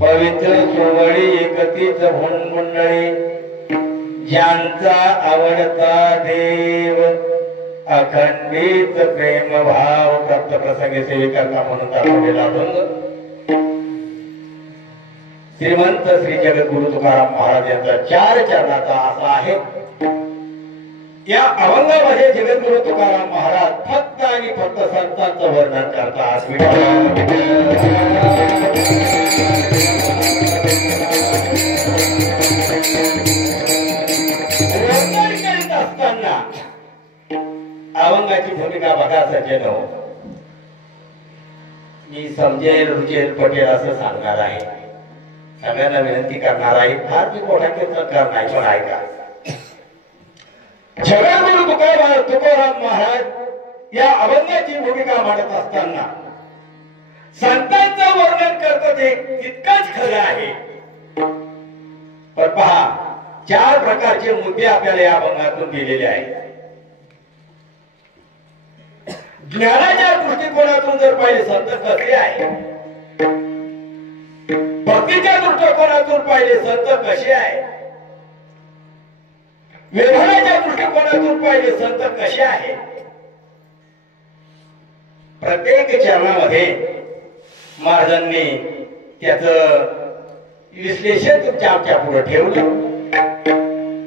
पवित्र सोवळी एकतीच होऊन मंडळी ज्यांचा आवडता देव अखंडित प्रेम भाव प्राप्त प्रसंगी सेविकर्ता म्हणून दाखवलेला अभंग श्रीमंत श्री जगद्गुरु तुकाराम महाराज यांचा 4 चरणाचा असा आहे। या अभंगामध्ये जगद्गुरु तुकाराम महाराज फक्त आणि फक्त संतांचं वर्णन करतात। असताना अभंगाची भूमिका बघा सज्जन हो, मी समजेल रुचेल पटेल असं सांगणार आहे, सगळ्यांना विनंती करणार आहे, फार मी मोठा कीर्तन करणार पण ऐका। जगद्गुरु तुकाराम महाराज या अभंगाची भूमिका मांडत असताना संतांचं वर्णन करतात हे तितकंच खरं आहे, पण पहा 4 प्रकारचे मुद्दे आपल्याला या अभंगातून दिलेले आहेत। ज्ञानाच्या दृष्टिकोनातून जर पाहिले संत कसे आहे, भक्तीच्या दृष्टिकोनातून पाहिले संत कसे आहे, व्यवहाराच्या दृष्टिकोनातून पाहिले संत कसे आहे, प्रत्येक चरणामध्ये महाराजांनी त्याचं विश्लेषण तुमच्या आमच्या पुढे ठेवलं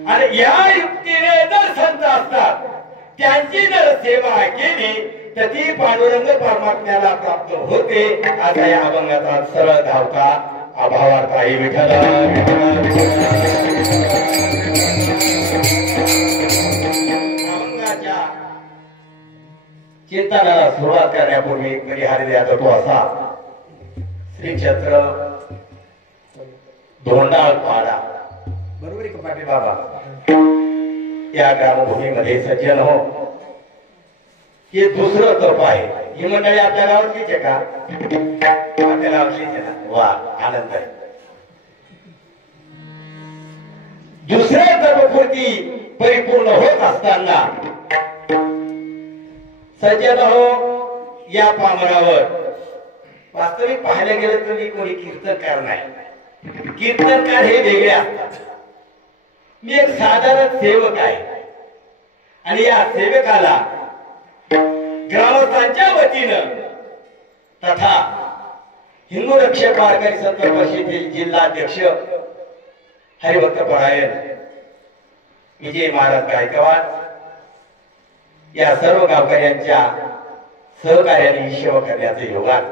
आणि या युक्तीने जर संत असतात त्यांची जर सेवा केली तर ती पांडुरंग परमात्म्याला प्राप्त होते। आता या अभंगाचा सरळ धावता अभावार्थ आहे विठ्ठल अभंगाच्या चिंतनाला सुरुवात करण्यापूर्वी कधी हरिद्याचा तो असा श्री छत्र धोंडाळ पाडा बरोबर आहे का पाटील बाबा, या ग्रामभूमीमध्ये सज्जन हो हे दुसरं तर्फ आहे। ही मंडळी आपल्या गावातलीच आहे का? आपल्या गावातलीच आहे ना? वा आनंद आहे। दुसऱ्या तर्फपूर्ती परिपूर्ण होत असताना सज्जन हो या पामरावर वास्तविक पाहायला गेलं तर मी कोणी कीर्तनकार नाही, कीर्तनकार हे वेगळे असतात। मी एक साधारण सेवक आहे आणि या सेवकाला ग्रामस्थांच्या वतीनं तथा हिंदू रक्षक वारकरी संत परिषदेतील जिल्हाध्यक्ष हरिभक्त परायण विजय महाराज गायकवाड या सर्व गावकऱ्यांच्या सहकार्याने ही सेवा करण्याचे योगान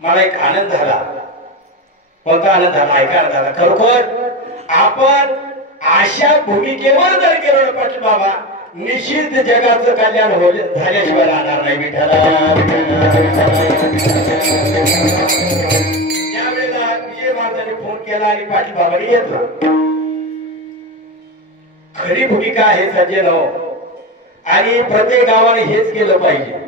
मला एक आनंद झाला। कोणता आनंद झाला? ऐका झाला खरोखर आपण अशा भूमिकेवर जर गेलो पाटील बाबा निश्चित जगाचं कल्याण झाल्याशिवाय राहणार नाही विठ्ठल। त्यावेळेला विजय महाराजांनी फोन केला आणि पाटील बाबांनी येतो। खरी भूमिका आहे सज्जन हो आणि प्रत्येक गावाने हेच केलं पाहिजे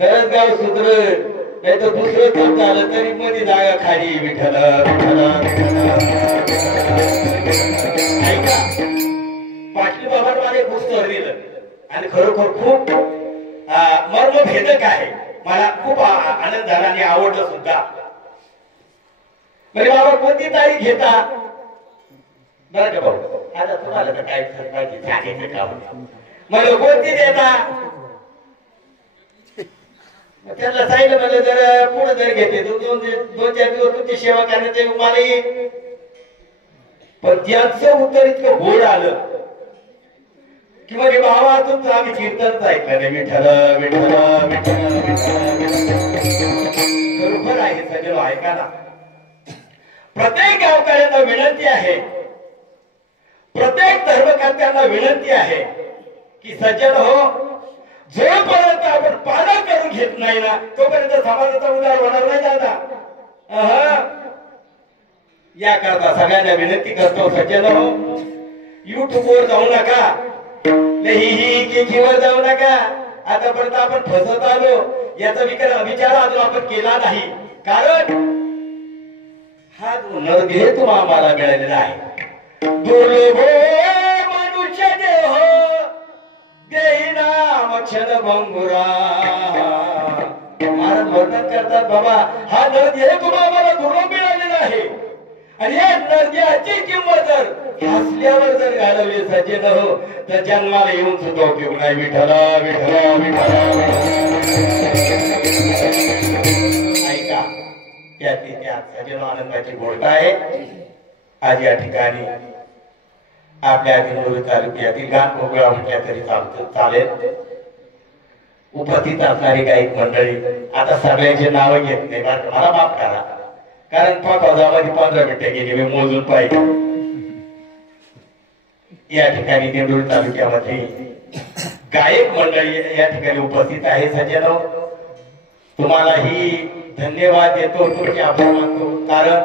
तरच गाव सुधरेल, नाही तर दुसरं तर झालं तरी मध्ये जागा खाली विठ्ठल ऐका। पाटील बाबांनी पुस्तक दिलं आणि खरोखर खूप मर्मभेदक आहे, मला खूप आनंद झाला आणि आवडलं सुद्धा। म्हणजे बाबा कोणती तारीख घेता बरं का भाऊ? आता तुम्हाला तर काय सांगायचं काम मला कोणती देता? त्याला सांगितलं म्हणजे जर पुढे जर घेते 2-4 दिवस तुमची सेवा करण्याचे मला येईल, पण त्याचं उत्तर इतकं गोड आलं की म्हणजे बाबा तुमचं आम्ही कीर्तनच ऐकलं नाही विठ्ठल विठ्ठल बरोबर आहे सगळं ऐका ना। प्रत्येक गावकऱ्यांना विनंती आहे, प्रत्येक धर्मकर्त्यांना विनंती आहे की सज्जन हो जोपर्यंत आपण पालन करून घेत नाही ना तोपर्यंत समाजाचा उद्धार होणार नाही दादा। या करता सगळ्यांना विनंती करतो सज्जन हो युट्यूब वर जाऊ नका, वर जाऊ नका। आतापर्यंत आपण फसत आलो याचा विचार अजून आपण केला नाही, कारण हा जो नरदेह तुम्हाला आम्हाला मिळालेला आहे दुर्लभ मनुष्य देह देही नाम क्षण भंगुरा महाराज वर्णन करतात बाबा हा नदी तुम्हाला दुर्लभ मिळालेला आहे आणि या नद्याची किंमत जर हसल्यावर जर घालवली सज्जन हो तर जन्माला येऊन सुद्धा उपयोग नाही. विठ्ठला विठ्ठला विठ्ठला ऐका त्यातली त्यात सज्जन आनंदाची गोष्ट आहे. आज या ठिकाणी आपल्या दिंडोरी तालुक्यातील गाणकोगळा म्हटल्या तरी चालेल उपस्थित असणारी गायक मंडळी आता सगळ्यांचे नाव घेत नाही मला माफ करा कारण पावसामध्ये 15 मिनिटे गेली मी मोजून पाहिजे. या ठिकाणी दिंडोरी तालुक्यामध्ये गायक मंडळी या ठिकाणी उपस्थित आहे. सज्जनो तुम्हाला ही धन्यवाद देतो तुमचे आभार मानतो कारण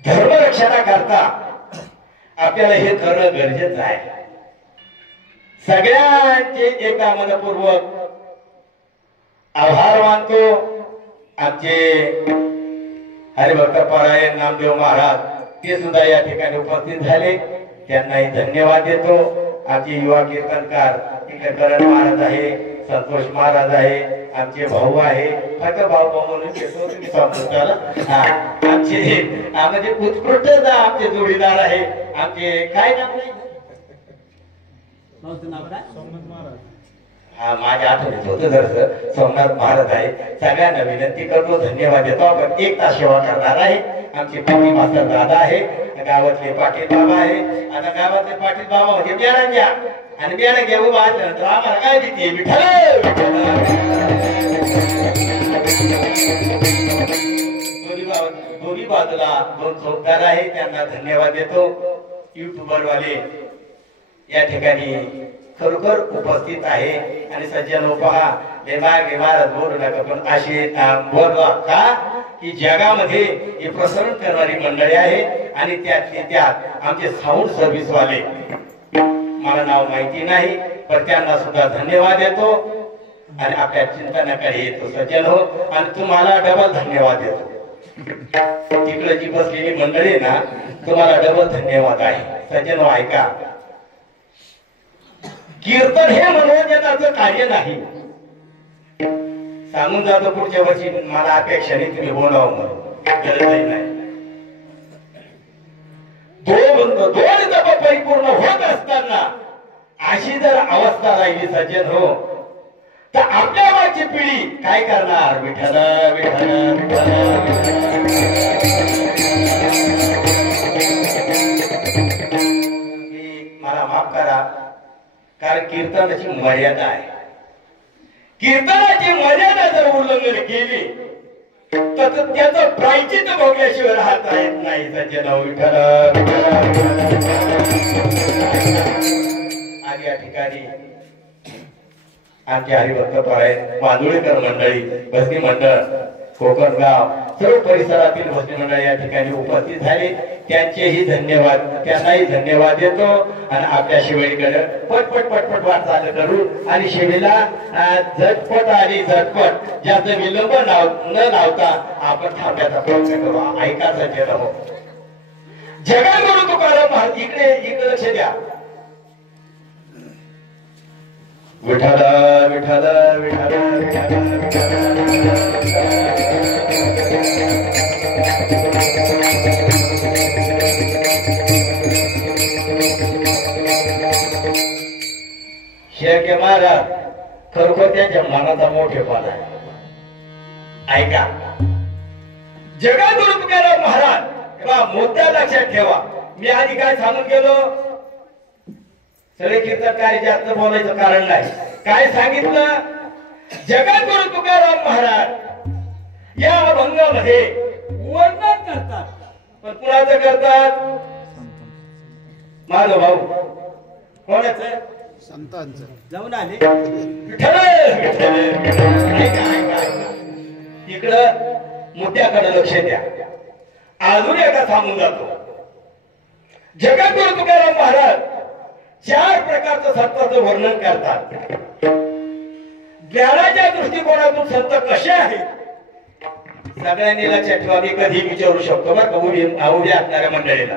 धर्मरक्षणा करता आपल्याला हे करणं गरजेचं आहे. सगळ्यांचे एका मनपूर्वक आभार मानतो. आमचे हरिभक्त परायण नामदेव महाराज ते सुद्धा या ठिकाणी उपस्थित झाले त्यांनाही धन्यवाद देतो. आमचे युवा कीर्तनकार इकडे करण महाराज आहे संतोष महाराज आहे आमचे भाऊ आहे फक्त भाऊ म्हणून घेतो तुम्ही समजून आमचे म्हणजे उत्कृष्ट आमचे जोडीदार आहे. आमचे काय नाव नाही हा माझ्या आठवणीत होतं जर सोमनाथ महाराज आहे. सगळ्यांना विनंती करतो धन्यवाद देतो. आपण एक तास सेवा करणार आहे. आमचे पाटील मास्तर दादा आहे गावातले पाटील बाबा आहे. आता गावातले पाटील बाबा म्हणजे बियाणा घ्या आणि बियाणा घ्या उभा असल्यानंतर आम्हाला काय देते विठ्ठल दोन्ही बाजूला 2 चौकदार आहे त्यांना धन्यवाद देतो. युट्यूबर वाले या ठिकाणी खरोखर उपस्थित आहे आणि सज्जन पहा महाराज बोलू नका पण असे बोलवा का की जगामध्ये हे प्रसारण करणारी मंडळी आहे आणि त्यातले त्यात आमचे साऊंड सर्व्हिस वाले मला नाव माहिती नाही पण त्यांना सुद्धा धन्यवाद देतो आणि आपल्या चिंतनाकडे येतो सज्जन हो आणि तुम्हाला डबल धन्यवाद देतो. तिकडे जी बसलेली मंडळी ना तुम्हाला डबल धन्यवाद आहे. सज्जन हो ऐका कीर्तन हे मनोरंजनाचं कार्य नाही. सांगून जातो पुढच्या वर्षी मला अपेक्षा नाही तुम्ही बोलावं म्हणून गरजही नाही. दोन तप परिपूर्ण होत असताना अशी जर अवस्था राहिली सज्जन हो तर आपल्या मागची पिढी काय करणार. विठ्ठल विठ्ठल मला माफ करा कारण कीर्तनाची मर्यादा आहे. कीर्तनाची मर्यादा जर उल्लंघन केली तर त्याचं प्रायचित्त भोगल्याशिवाय राहता येत नाही. सज्जन विठ्ठल आणि या ठिकाणी आमचे हरिभक्त परायण मांदुळेकर मंडळी भजनी मंडळ कोकण गाव सर्व परिसरातील भजनी मंडळ या ठिकाणी उपस्थित झाले त्यांचेही धन्यवाद त्यांनाही धन्यवाद देतो आणि आपल्या शिवडीकडे पटपट पटपट वाटचाल करू आणि शिवडीला झटपट आणि झटपट जास्त विलंब न लावता आपण थांबण्याचा प्रयत्न करू. ऐका सज्जन हो जगात तुकाराम महाराज इकडे लक्ष द्या. विठ्ठल विठ्ठल विठ्ठल शेळके महाराज खरोखर त्यांच्या मनाचा मोठेपणा आहे. ऐका जगागुरु तुकाराम महाराज मुद्दा लक्षात ठेवा. मी आधी काय सांगून गेलो सगळे कीर्तनकारी जास्त बोलायचं कारण नाही. काय सांगितलं जगागुरु तुकाराम महाराज या अभंगामध्ये वर्णन करतात पण कुणाचं करतात माझा भाऊ कोणाचं संतांचं जाऊन आले इकडं मुद्द्याकडे लक्ष द्या. अजून एकदा सांगून जातो जगागुरु तुकाराम महाराज 4 प्रकारचं संतांचं वर्णन करतात. ज्ञानाच्या दृष्टिकोनातून संत कसे आहेत सगळ्यांनी लक्षात ठेवा. मी कधी विचारू शकतो बरं का उभी असणाऱ्या मंडळीला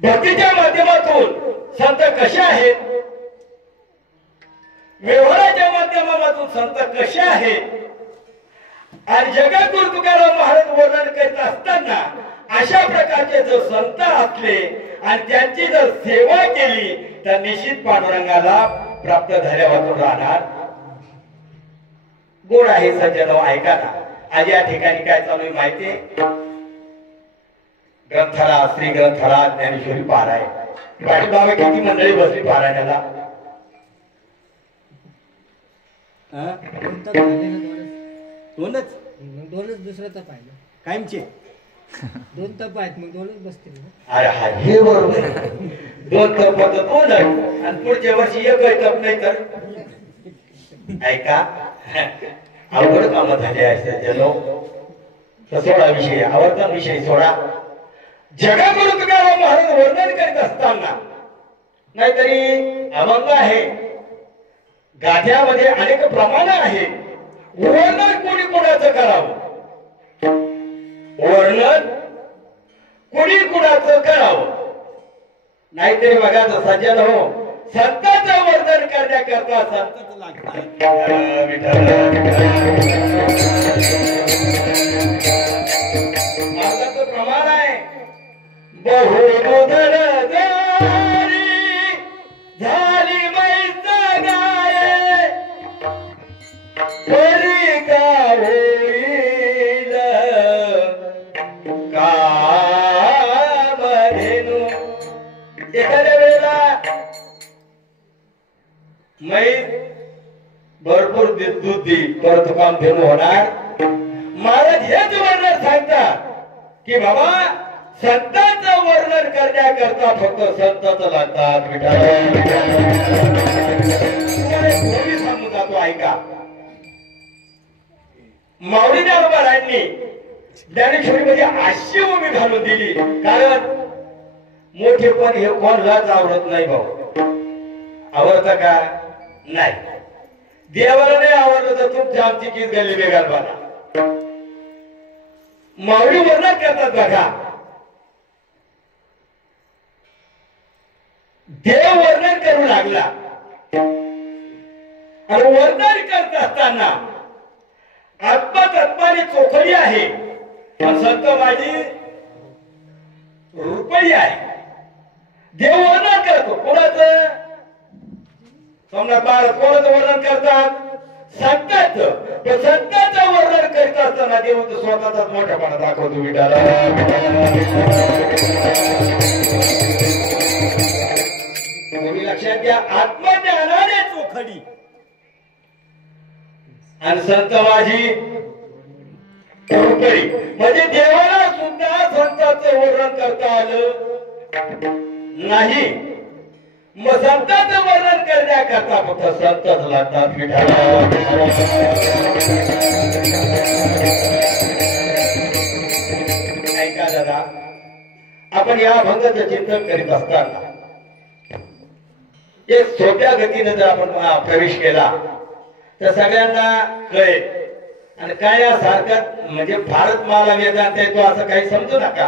भक्तीच्या माध्यमातून संत कसे आहेत व्यवहाराच्या माध्यमातून संत कसे आहेत आणि जगद्गुरु तुकाराम महाराज वर्णन करीत असताना अशा प्रकारचे जर संत असले आणि त्यांची जर सेवा केली तर निश्चित पांडुरंगाला प्राप्त झाल्यावर राहणार. गोड आहे सज्जनो, ऐका ना. आज या ठिकाणी काय चालू आहे माहितीये? ग्रंथाला, श्री ग्रंथाला ज्ञानेश्वरी पारायण. पाठीमागे किती मंडळी बसली पारायणाला? दोनच दुसरं तप आहे ना कायमचे 2 तप आहेत, मग 2च बसतील ना. अरे हा हे बरोबर. 2 तप होत 2 आणि पुढच्या वर्षी एकही तप नाही तर ऐका अवघड काम झाले आहे जनो. सोडा विषय, आवडता विषय सोडा. जगद्गुरु तुकाराम महाराज वर्णन करीत असताना नाहीतरी अभंग आहे, गाथ्यामध्ये अनेक प्रमाण आहे. वर्णन कोणी कोणाचं करावं, वर्णन कोणी कोणाचं करावं. नाहीतरी बघा सज्जन हो, संतांचं वर्णन करण्याकरता संतच लागतात. माझं प्रमाण आहे बहुदर झाली मैस गाय परी का होईल काम धेनू. एखाद्या वेळेला मैस भरपूर दूध देईल परंतु काम धेनू होणार. महाराज हेच वर्णन सांगतात की बाबा संतांचं वर्णन करण्याकरता फक्त संतच लागतात. सांगू जातो ऐका. माऊली ज्ञानोबारायांनी ज्ञानेश्वरी मध्ये अशी उभी घालून दिली, कारण मोठेपण हे कोणालाच आवडत नाही. भाऊ आवडतं का? नाही. देवाला नाही आवडलं तर तुमच्या आमची कीच गल्ली बेगाल बना. माऊली वर्णन करतात बघा. देव वर्णन करू लागला आणि वर्णन करत असताना आत्माने चोखडी आहे आणि संत माझी रुपई आहे. देव वर्णन करतो कोणाचं? सम्राट महाराज कोणाचं वर्णन करतात? संतांचं. पण संतांचं वर्णन करीत असताना देव स्वतःचाच मोठेपणा दाखवतो. विठाला लक्षात घ्या, आत्मज्ञानाने चोखडी आणि संत माझी रुपई. म्हणजे देवाला सुद्धा संतांचं वर्णन करता आलं नाही. मग संतांचं वर्णन करण्याकरता फक्त संतच लागतात. ऐका दादा, आपण या अभंगाचं चिंतन करीत असताना एक सोप्या गतीने जर आपण प्रवेश केला तर सगळ्यांना कळेल. आणि काय या सारखं म्हणजे भारत माला वेदांत आहे तो असं काही समजू नका.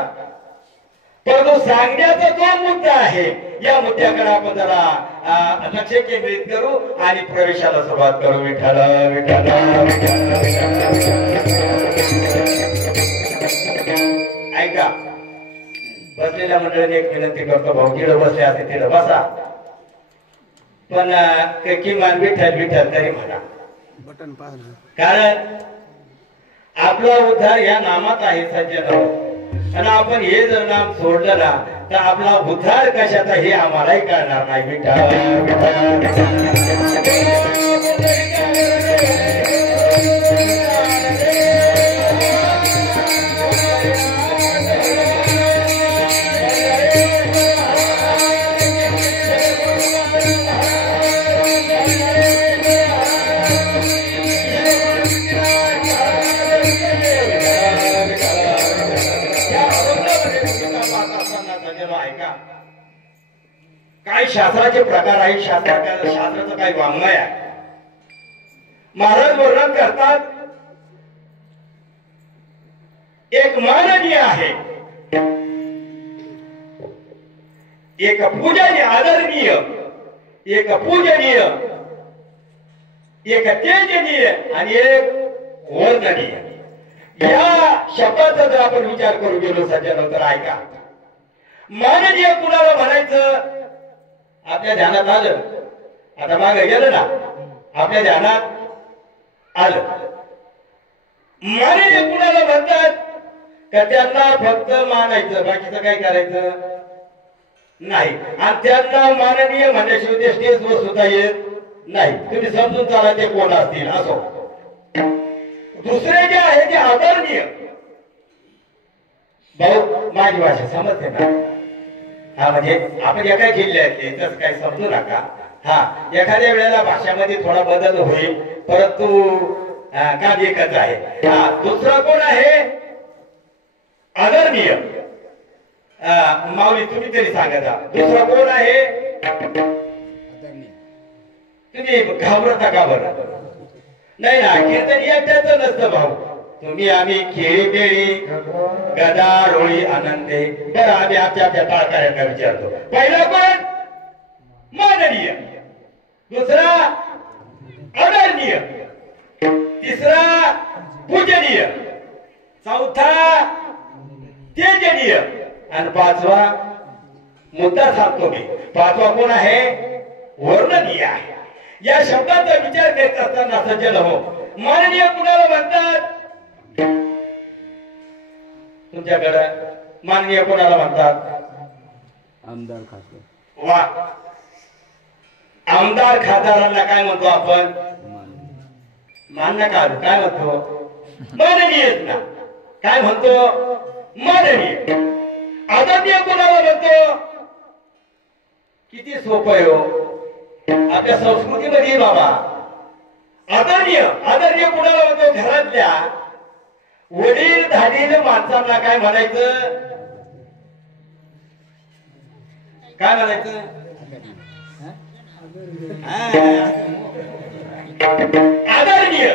परंतु सांगण्याचा जो मुद्दा आहे या मुद्द्याकडे आपण जरा लक्ष केंद्रित करू आणि प्रवेशाला सुरुवात करू. विठ्ठल विठ्ठल. ऐका, बसलेल्या मंडळीने एक विनंती करतो, भाऊ जिडं बसले असे तिथं बसा, पण किमान विठ्ठल विठ्ठल तरी म्हणा. कारण आपला उद्धार या नामात आहे सज्जन. आणि आपण हे जर नाम सोडलं ना तर आपला उद्धार कशाचा हे आम्हालाही कळणार नाही. विठ्ठल काय शास्त्राचे प्रकार आहे, शास्त्राचं काही वाङ्मय आहे. महाराज वर्णन करतात एक माननीय आहे, एक पूजनीय, आदरणीय, एक पूजनीय एक तेजनीय आणि एक वर्णनीय. या शब्दाचा जर आपण विचार करू गेलो सज्जन तर ऐका, माननीय कुणाला म्हणायचं आपल्या ध्यानात आलं. आता मागे गेलं ना, आपल्या ध्यानात आलं. माननीय कुणाला म्हणतात का त्यांना फक्त मानायचं, बाकीचं काय करायचं नाही. आणि त्यांना माननीय म्हणण्याशिवाय स्टेजवर सुद्धा येत नाही. तुम्ही समजून चाला ते कोण असतील असो. दुसरे जे आहे ते आदरणीय. भाऊ माझी भाषा समजते ना? हा म्हणजे आपण एका जिल्ह्यातले तसं काही समजू नका. हा एखाद्या वेळेला भाषामध्ये थोडा बदल होईल, परंतु काम एकच आहे. हा दुसरा कोण आहे आदरणीय. माऊली तुम्ही तरी सांगा दुसरा कोण आहे. तुम्ही घाबरता का बरं? नाही ना, कीर्तन एकट्याच नसतं भाऊ. तुम्ही आम्ही खेळी बेळी गदा रोळी आनंदे. बरं आम्ही आमच्या टाळकऱ्यांना विचारतो. पहिला कोण माननीय, दुसरा आदरणीय, तिसरा पूजनीय, चौथा तेजनीय आणि पाचवा मुद्दा सांगतो मी. पाचवा कोण आहे वर्णनीय आहे. या शब्दाचा विचार करीत असताना सज्जन हो, माननीय कुणाला म्हणतात तुमच्याकडे? माननीय कोणाला म्हणतात? आमदार खासदार. वा, आमदार खासदारांना काय म्हणतो आपण? मान्य का काय म्हणतो? माननीय ना. काय म्हणतो? माननीय. आदरणीय कोणाला म्हणतो? किती सोपं आहे हो आपल्या संस्कृतीमध्ये बाबा. आदरणीय आदरणीय कुणाला म्हणतो? घरातल्या वडील धाडील माणसांना काय म्हणायचं? काय म्हणायचं? आदरणीय.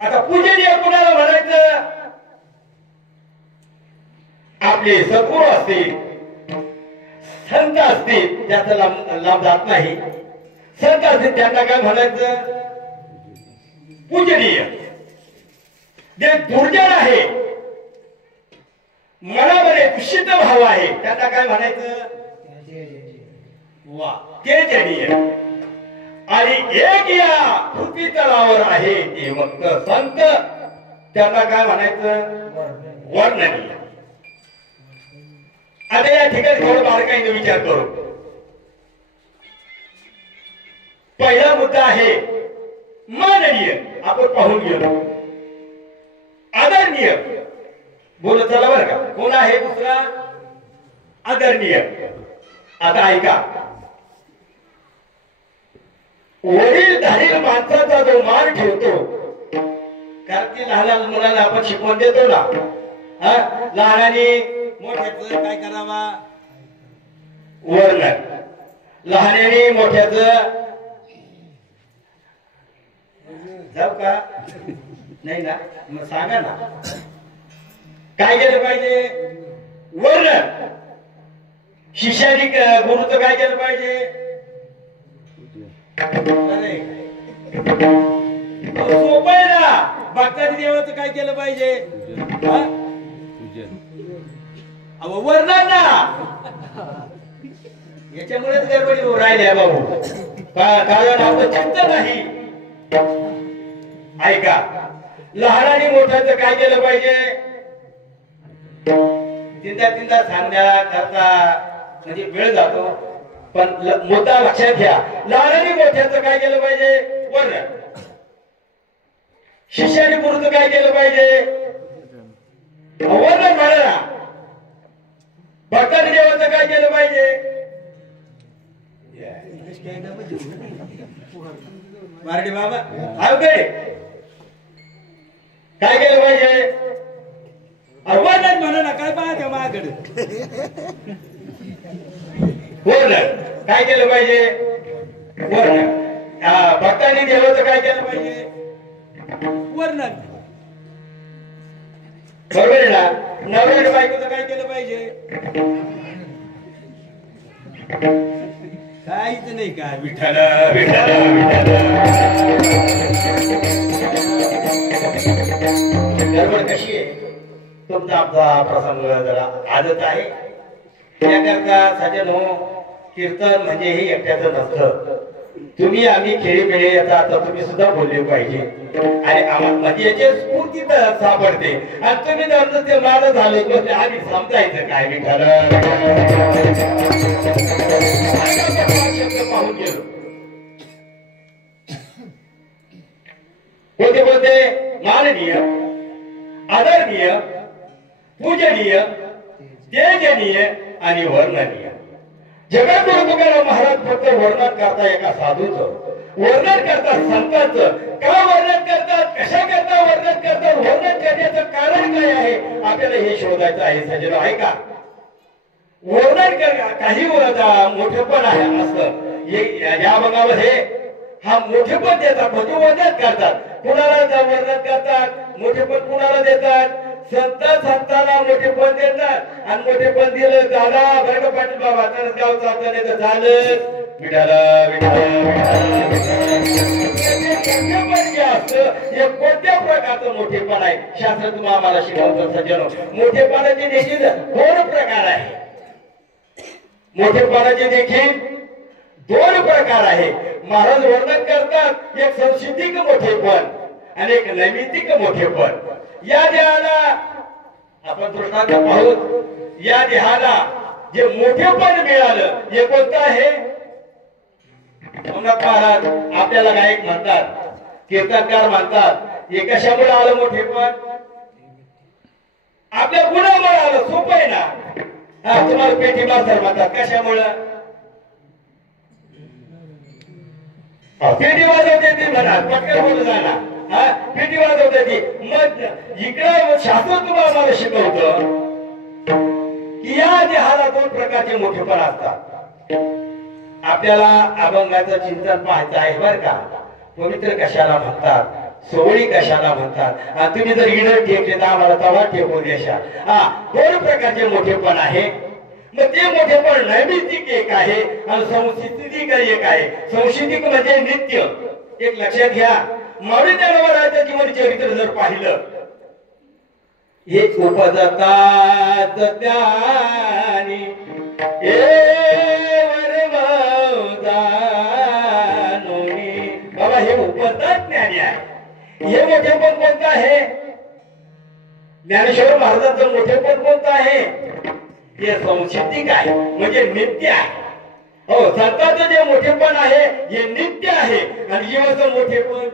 आता पूजनीय कुणाला म्हणायचं? आपले सद्गुरू असतील, संत असतील, त्याचा लाभ जात नाही. संत असतील त्यांना काय म्हणायचं? पूजनीय. जे दुर्जन आहे, मनामध्ये दूषित भाव आहे, त्यांना काय म्हणायचं? वा, तेजनीय. आणि एक या पृथ्वी तळावर आहे ते फक्त संत, त्यांना काय म्हणायचं? वर्णनीय. आता या ठिकाणी थोडं बारकाईने विचार करू. पहिला मुद्दा आहे माननीय, आपण पाहून गेलो. आदरणीय बोलत चला बरं का. कोण आहे दुसरा? आदरणीय. आता ऐका, वडील धारील माणसाचा जो मान ठेवतो, कारण की लहान मुलांना आपण शिकवण देतो ना, लहानाने मोठ्याचं काय करावा? वर्णन. लहानाने मोठ्याचं जाऊ का? नाही ना, मग सांगा ना काय केलं पाहिजे? वर्णन. शिष्याने गुरुचं काय केलं पाहिजे? सोपं आहे ना. भक्तानी देवाचं काय केलं पाहिजे? वर्णन ना. याच्यामुळेच गडबडी राहिल्या भाऊ. कारण आपलं चिंता नाही. ऐका, लहानाने मोठ्याचं काय केलं पाहिजे? तीनदा सांगण्याकरता म्हणजे वेळ जातो, पण मुद्दा लक्षात घ्या. लहानाने मोठ्याचं काय केलं पाहिजे? वर्णन. शिष्याने गुरुचं काय केलं पाहिजे? वर्णन म्हणा ना. भक्ताने देवाचं काय केलं पाहिजे? मराठी बाबा अवघडे काय केलं पाहिजे? वर्णन म्हणा ना. काय पाहते माझ्याकडे? वर्णन काय केलं पाहिजे? वर्णन. भक्तांनी देवाचं काय केलं पाहिजे? वर्णन. बरोबर आहे ना. नवऱ्याने बायकोचं काय केलं पाहिजे? काहीच नाही काय विठ्ठल विठ्ठल गडबड कशी आहे तुमचा आमचा प्रसंग जरा आजच आहे त्याकरता सजन हो कीर्तन म्हणजे हे एकट्याचं नसतं तुम्ही आम्ही खेळी मिळे याचा आता तुम्ही सुद्धा बोलले पाहिजे आणि आम्हाला म्हणजे याची स्फूर्ती तर सापडते आणि तुम्ही जर ते माझं झालं तर आम्ही समजायचं काय विठ्ठल पाहून गेलो कोणते कोणते माननीय आदरणीय पूजनीय तेजनीय आणि वर्णनीय जगद्गुरु तुकाराम महाराज फक्त वर्णन करता एका साधूचं वर्णन करतात संतांचं का वर्णन करतात कशा करता वर्णन करतात वर्णन करण्याचं कारण काय आहे आपल्याला हे शोधायचं आहे सजनो आहे का वर्णन काही बोलायचा मोठेपण आहे असं या भागामध्ये हा मोठेपण देतात म्हणजे वर्णन करतात कुणाला वर्णन करतात मोठेपण कुणाला देतात संतांना मोठेपण देतात आणि मोठेपण दिलं झाला बरं का पाटील बाबा तर गाव चालतं नाही तर झालं विठाला हे कोणत्या प्रकारचं मोठेपण आहे शास्त्र तुम्हाला आम्हाला शिकवतं सज्जनो मोठेपणाचे देखील दोन प्रकार आहे मोठेपणाचे देखील दोन प्रकार आहे महाराज वर्णन करतात एक संस्कृतिक मोठेपण आणि एक नैमित्तिक मोठेपण या देहाला आपण दृष्टांत पाहू या देहाला जे मोठेपण मिळालं हे कोणतं आहे महाराज आपल्याला गायक म्हणतात कीर्तनकार म्हणतात हे कशामुळे आलं मोठेपण आपल्या गुणामुळे आलं सोपं आहे ना हा तुम्हाला पेटी मास्तर म्हणतात कशामुळं पेटी वाजवते ती म्हणा पटकन बोलू जाणार हा पेटी वाजवते ती मग इकडं शास्त्र तुम्हाला आम्हाला शिकवतं की या देहाला दोन प्रकारचे मोठेपण असतात आपल्याला अभंगाचं चिंतन पाहायचं आहे बर का पवित्र कशाला म्हणतात सोहळी कशाला म्हणतात आणि तुम्ही जर इडर टेकले तर आम्हाला तवा टेकून देशाल हा दोन प्रकारचे मोठेपण आहे मग ते मोठेपण नैमित्तिक एक आहे आणि संस्कृतिक एक आहे संस्कृतिक म्हणजे नित्य एक लक्षात घ्या मावळी ज्ञानोबराचं जीवन चरित्र जर पाहिलं हे उपजतात ज्ञानी बाबा हे उपजतात ज्ञानी आहे हे मोठेपण कोणतं आहे ज्ञानेश्वर महाराजांचं मोठेपण कोणतं आहे हे संस्कृतिक आहे म्हणजे नित्य आहे हो संतांचं जे मोठेपण आहे हे नित्य आहे आणि जीवाचं मोठेपण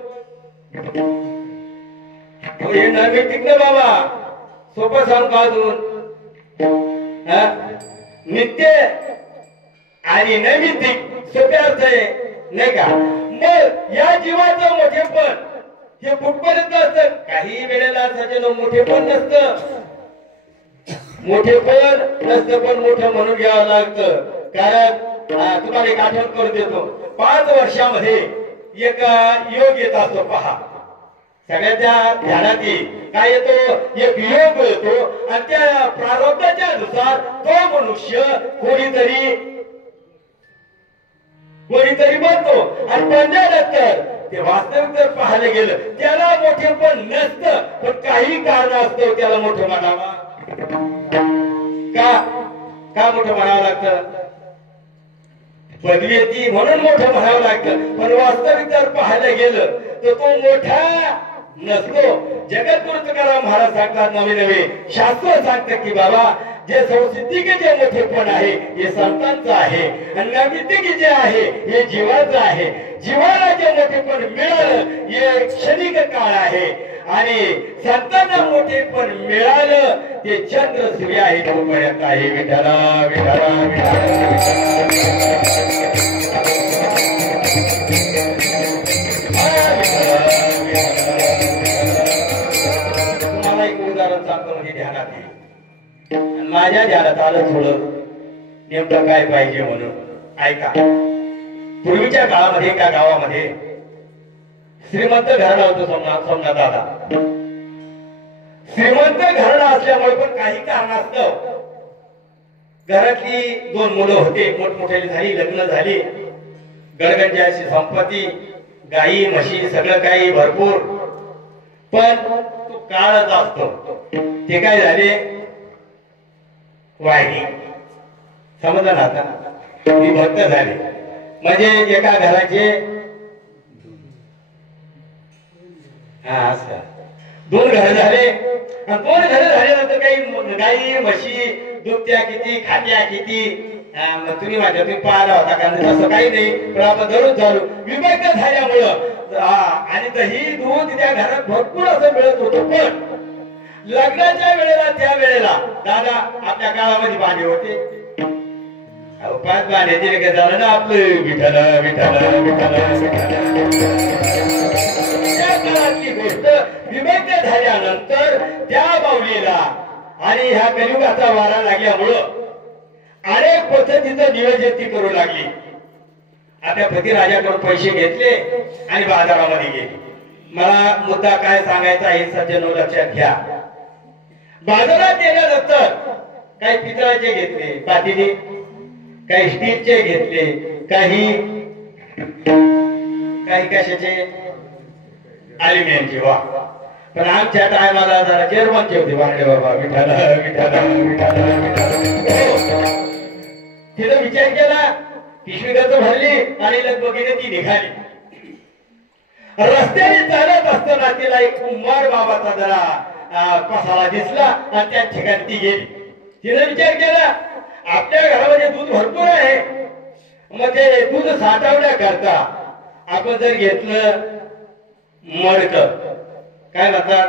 हे नैमित्तिक ना बाबा सोपं सांग का अजून नित्य आणि नैमित्तिक सोपे अर्थ आहे नाही का मग या जीवाचं मोठेपण हे कुठपर्यंत असतं काही वेळेला सजन मोठेपण नसतं मोठेपण नसतं पण मोठं म्हणून घ्यावं लागतं कारण तुम्हाला एक आठवण करून देतो 5 वर्षामध्ये एक योग येत असतो पहा सगळ्याच्या ध्यानात काय येतो एक योग येतो आणि त्या प्रारब्धाच्या अनुसार तो मनुष्य कोणीतरी बनतो आणि बनल्यानंतर ते वास्तविक जर पाहायला गेलं त्याला मोठेपण नसतं पण काही कारण असतं त्याला मोठं म्हणावा का मोठं म्हणावं लागतं पदवी येते म्हणून मोठं म्हणावं लागतं पण वास्तविक जर पाहायला गेलं तर तो मोठा नसतो जगद्गुरु तुकाराम महाराज सांगतात नवे शास्त्र सांगतात की बाबा जे संस्कृतिक जे मोठेपण आहे हे संतांचं आहे आणि नैमित्तिक जे आहे हे जीवाचं आहे जीवाला जे मोठेपण मिळालं हे क्षणिक काळ आहे आणि संतांना मोठेपण मिळालं ते चंद्र सूर्य आहे तोपर्यंत आहे विठ्ठला विठ्ठला तुम्हाला एक उदाहरण सांगतो म्हणजे ध्यानात येईल माझ्या ध्यानात आलं थोडं नेमकं काय पाहिजे म्हणून ऐका पूर्वीच्या काळामध्ये एका गावामध्ये श्रीमंत घराणं होतं सोमनाथ दादा श्रीमंत घराणं असल्यामुळे पण काही कारणास्तव घरातली 2 मुलं होते मोठमोठ्याली झाली लग्न झाली गडगंजी अशी संपत्ती, गाई म्हशी सगळं काही भरपूर, पण तो काळच असतो. ते काय झाले वाहिनी. समजलं ना आता, विभक्त झाले. म्हणजे एका घराचे असं 2 घर झाले. 2 घर झाल्यानंतर काही गाई म्हशी दुभत्या किती, खात्या किती. तुम्ही माझ्या तुम्ही पाहिला होता का? तसं काही नाही, पण आपण दररोज झालो विभक्त झाल्यामुळं. आणि दही दूध त्या घरात भरपूर असं मिळत होतं. पण लग्नाच्या वेळेला, त्या वेळेला दादा आपल्या काळामध्ये भांडे होते. 5 भांड्याचे वेगळं झालं ना आपलं. विठ्ठल विठ्ठल विठ्ठल. त्या काळातली गोष्ट विभक्त झाल्यानंतर त्या बावलीला आणि ह्या कलियुगाचा वारा लागल्यामुळं अनेक पद्धतीचं नियोजन ती करू लागली. आपल्या पतिराजाकडून पैसे घेतले आणि बाजारामध्ये गेली. मला मुद्दा काय सांगायचा आहे सज्जनो लक्षात घ्या. बाजारात गेल्यानंतर काही पितळाचे घेतले पातेले, काही स्टीलचे घेतले, काही कशाचे अल्युमिनियमचे. वा, पण आमच्या टायमाला जरा जर्मनचे होते भांडे बाबा. विठ्ठल विठ्ठल विठ्ठल. तिनं विचार केला, पिशवी गच भरली आणि लगबगीने ती निघाली. रस्त्याने चालत असताना तिला एक कुंभार बाबाचा जरा पसारा दिसला आणि त्या ठिकाणी ती गेली. तिनं विचार केला, आपल्या घरामध्ये दूध भरपूर आहे, मग ते दूध साठवण्याकरता आपण जर घेतलं मडक, काय म्हणतात,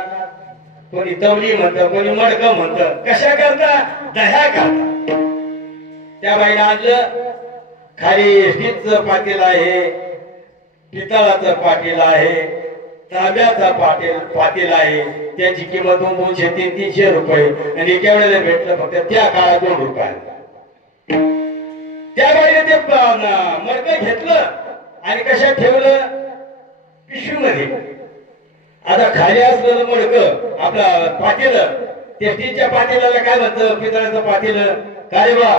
कोणी तवली म्हणतं, कोणी मडक म्हणतं. कशा करता? दह्या करता. त्या बाईला आणलं. खाली स्टीलचं पातेल आहे, पितळाचं पातेल आहे, तांब्याचा पातेल आहे. त्याची किंमत 200-300 रुपये. आणि केवढ्याला भेटलं? फक्त त्या काळात 2 रुपये. त्या बाईने ते मडकं घेतलं आणि कशात ठेवलं? पिशवीमध्ये. आता खाली असलेलं मडकं आपलं पातेल, त्या स्टीलच्या पातेलाला काय म्हणतं? पितळाचं पातेल. काय बा,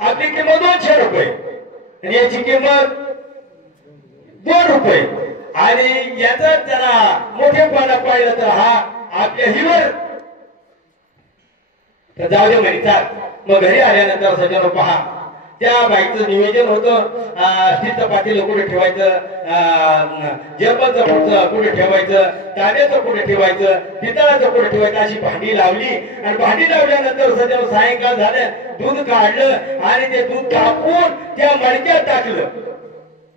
आपली किंमत 200 रुपये आणि याची किंमत 2 रुपये. आणि याचा त्याला मोठेपणा पाहिलं तर हा आपल्या हिवर. तर जाऊ दे म्हणे, चाल. मग घरी आल्यानंतर सजनो पहा, त्या बाईचं नियोजन होतं. स्टीलचं पातेलं कुठे ठेवायचं, जर्मनचं कुठे ठेवायचं, तांब्याचं कुठे ठेवायचं, पितळाचं कुठे ठेवायचं, अशी भांडी लावली. आणि भांडी लावल्यानंतर सजनो सायंकाळ झालं, दूध काढलं आणि ते दूध तापून त्या मडक्यात टाकलं.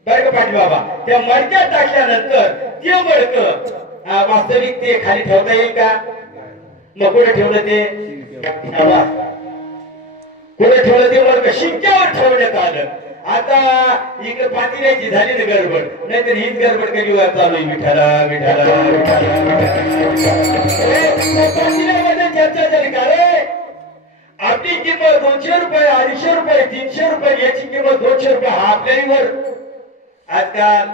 बरं का पाटील बाबा, त्या मडक्यात टाकल्यानंतर ते मडकं वास्तविक ते खाली ठेवता येईल का? मग कुठे ठेवलं ते? कुठे ठेवलं ते? मडकं शिक्क्यावर ठेवण्यात आलं. आता इकडे पातेल्याची झाली ना गडबड, नाहीतर हीच गडबड कधी चालू आहे. विठ्ठला विठ्ठला पातेल्यामध्ये चर्चा झाली का रे? आपली किंमत 200 रुपये, 250 रुपये, 300 रुपये, याची किंमत 200 रुपये. हा आपल्यावर आजकाल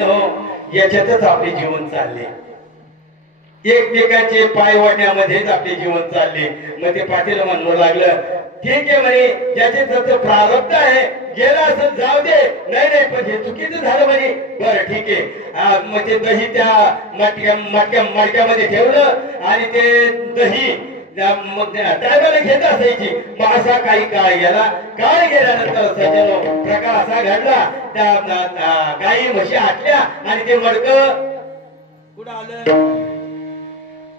हो, याच्यातच आपले जीवन चालले. एकमेकांचे पाय वाढण्यामध्येच आपले जीवन चालले. मग ते पाटील म्हणू लागलं, ठीक आहे म्हणे, ज्याचे जसं प्रारब्ध आहे, गेला असं जाऊ दे. नाही नाही, पण हे चुकीचं झालं म्हणे. बरं ठीक आहे. मग ते दही त्या मडक्यामध्ये ठेवलं आणि ते दही टायमाला घेत असायची. मग असा काही काळ गेला. काळ गेल्यानंतर सज्जनो प्रकार असा घडला, त्या गाई म्हशी आटल्या आणि ते मडकं कुठं आलं?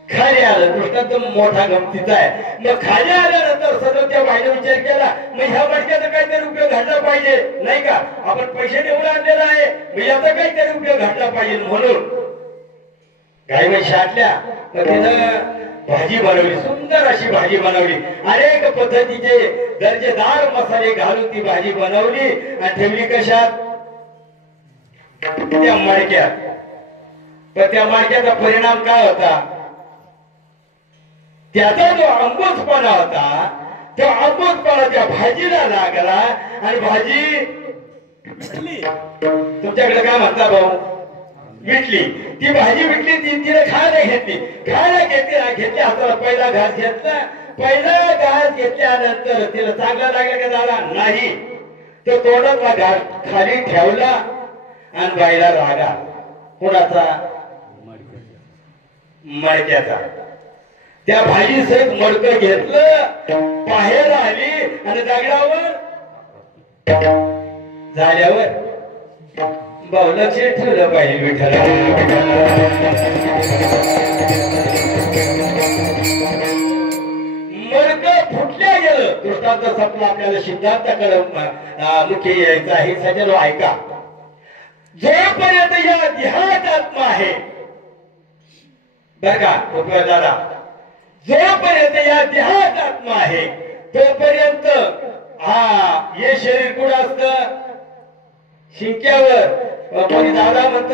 खाली आलं. दृष्टांत मोठा गमतीचा आहे. मग खाली आल्यानंतर सतत त्या बाईने विचार केला, मग ह्या मडक्याचा काहीतरी उपयोग घडला पाहिजे, नाही का? आपण पैसे देऊन आणलेला आहे, मग याचा काहीतरी उपयोग घडला पाहिजे. म्हणून गाई म्हशी आटल्या. मग तिनं भाजी बनवली, सुंदर अशी भाजी बनवली. अनेक पद्धतीचे दर्जेदार मसाले घालून ती भाजी बनवली आणि ठेवली कशात? त्या मडक्यात. पण त्या मडक्याचा परिणाम काय होता? त्याचा जो आंबूसपणा होता, तो आंबूसपणा त्या भाजीला लागला आणि भाजी तुमच्याकडे काय म्हणता भाऊ? विटली. ती भाजी विटली. तिने खायला घेतली हाताला. पहिला घास घेतला. पहिला घास घेतल्यानंतर तिला चांगला लागला का? झाला नाही. तो तोंडातला घाट खाली ठेवला आणि बाईला रागा कोणाचा मडक्याचा. त्या भाजी सहित मडकं घेतलं बाहेर आली आणि दगडावर झाल्यावर बाऊला ठेवलं पाहिजे विठ्ठला. मडकं फुटल्या गेलं. दृष्टांत संपला. आपल्याला सिद्धांताकडे मुख्य यायचं आहे. सजनो ऐका. जोपर्यंत या देहात आत्मा आहे बर का पृथ्वी दादा, जोपर्यंत या देहात आत्मा आहे तोपर्यंत हे शरीर कुठं असत? शिंक्यावर. कोणी दादा म्हणत,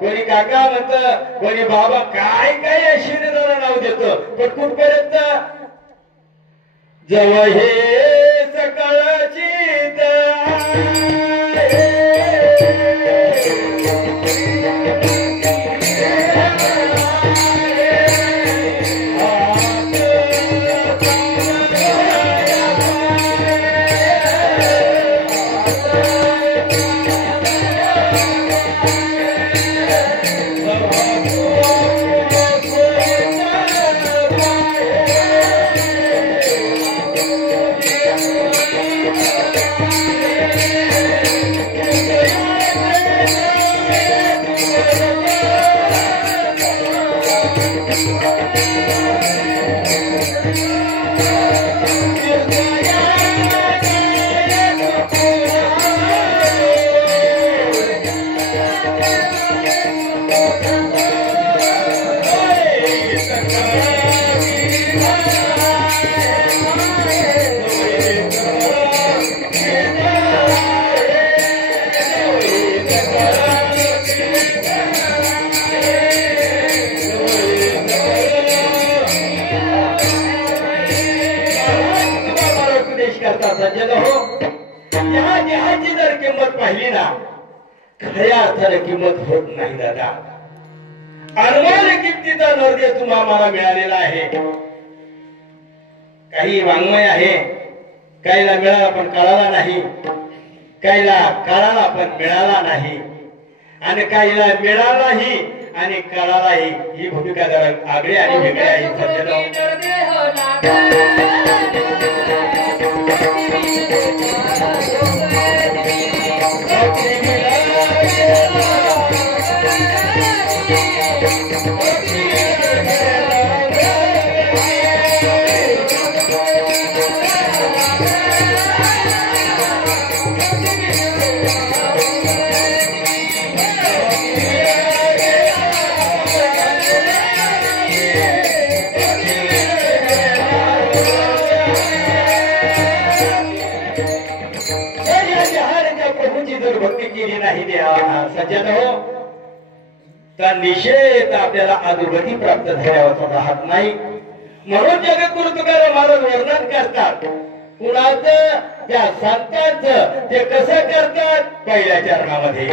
कोणी काका म्हणत, कोणी बाबा, काय काय या शरीराला नाव देतो. पण कुठपर्यंत? जवळ हे सकाळची जर किंमत पाहिली ना, खऱ्या अर्थाने किंमत होत नाही दादा. अनमोल किमतीचा नरदेश तुम्हा आम्हाला मिळालेला आहे. काही वाङ्मय आहे, काहीला मिळाला पण कळाला नाही, काहीला कळाला पण मिळाला नाही, आणि काहीला मिळालाही आणि कळालाही. ही भूमिका जरा आगळी आणि वेगळी आहे. सज्जन हो, तर निषेध आपल्याला अधोगती प्राप्त झाल्यावर राहत नाही. म्हणून जगद्गुरु तुकाराम महाराज वर्णन करतात कुणाचं? त्या संतांचं. ते कसं करतात? पहिल्या चरणामध्ये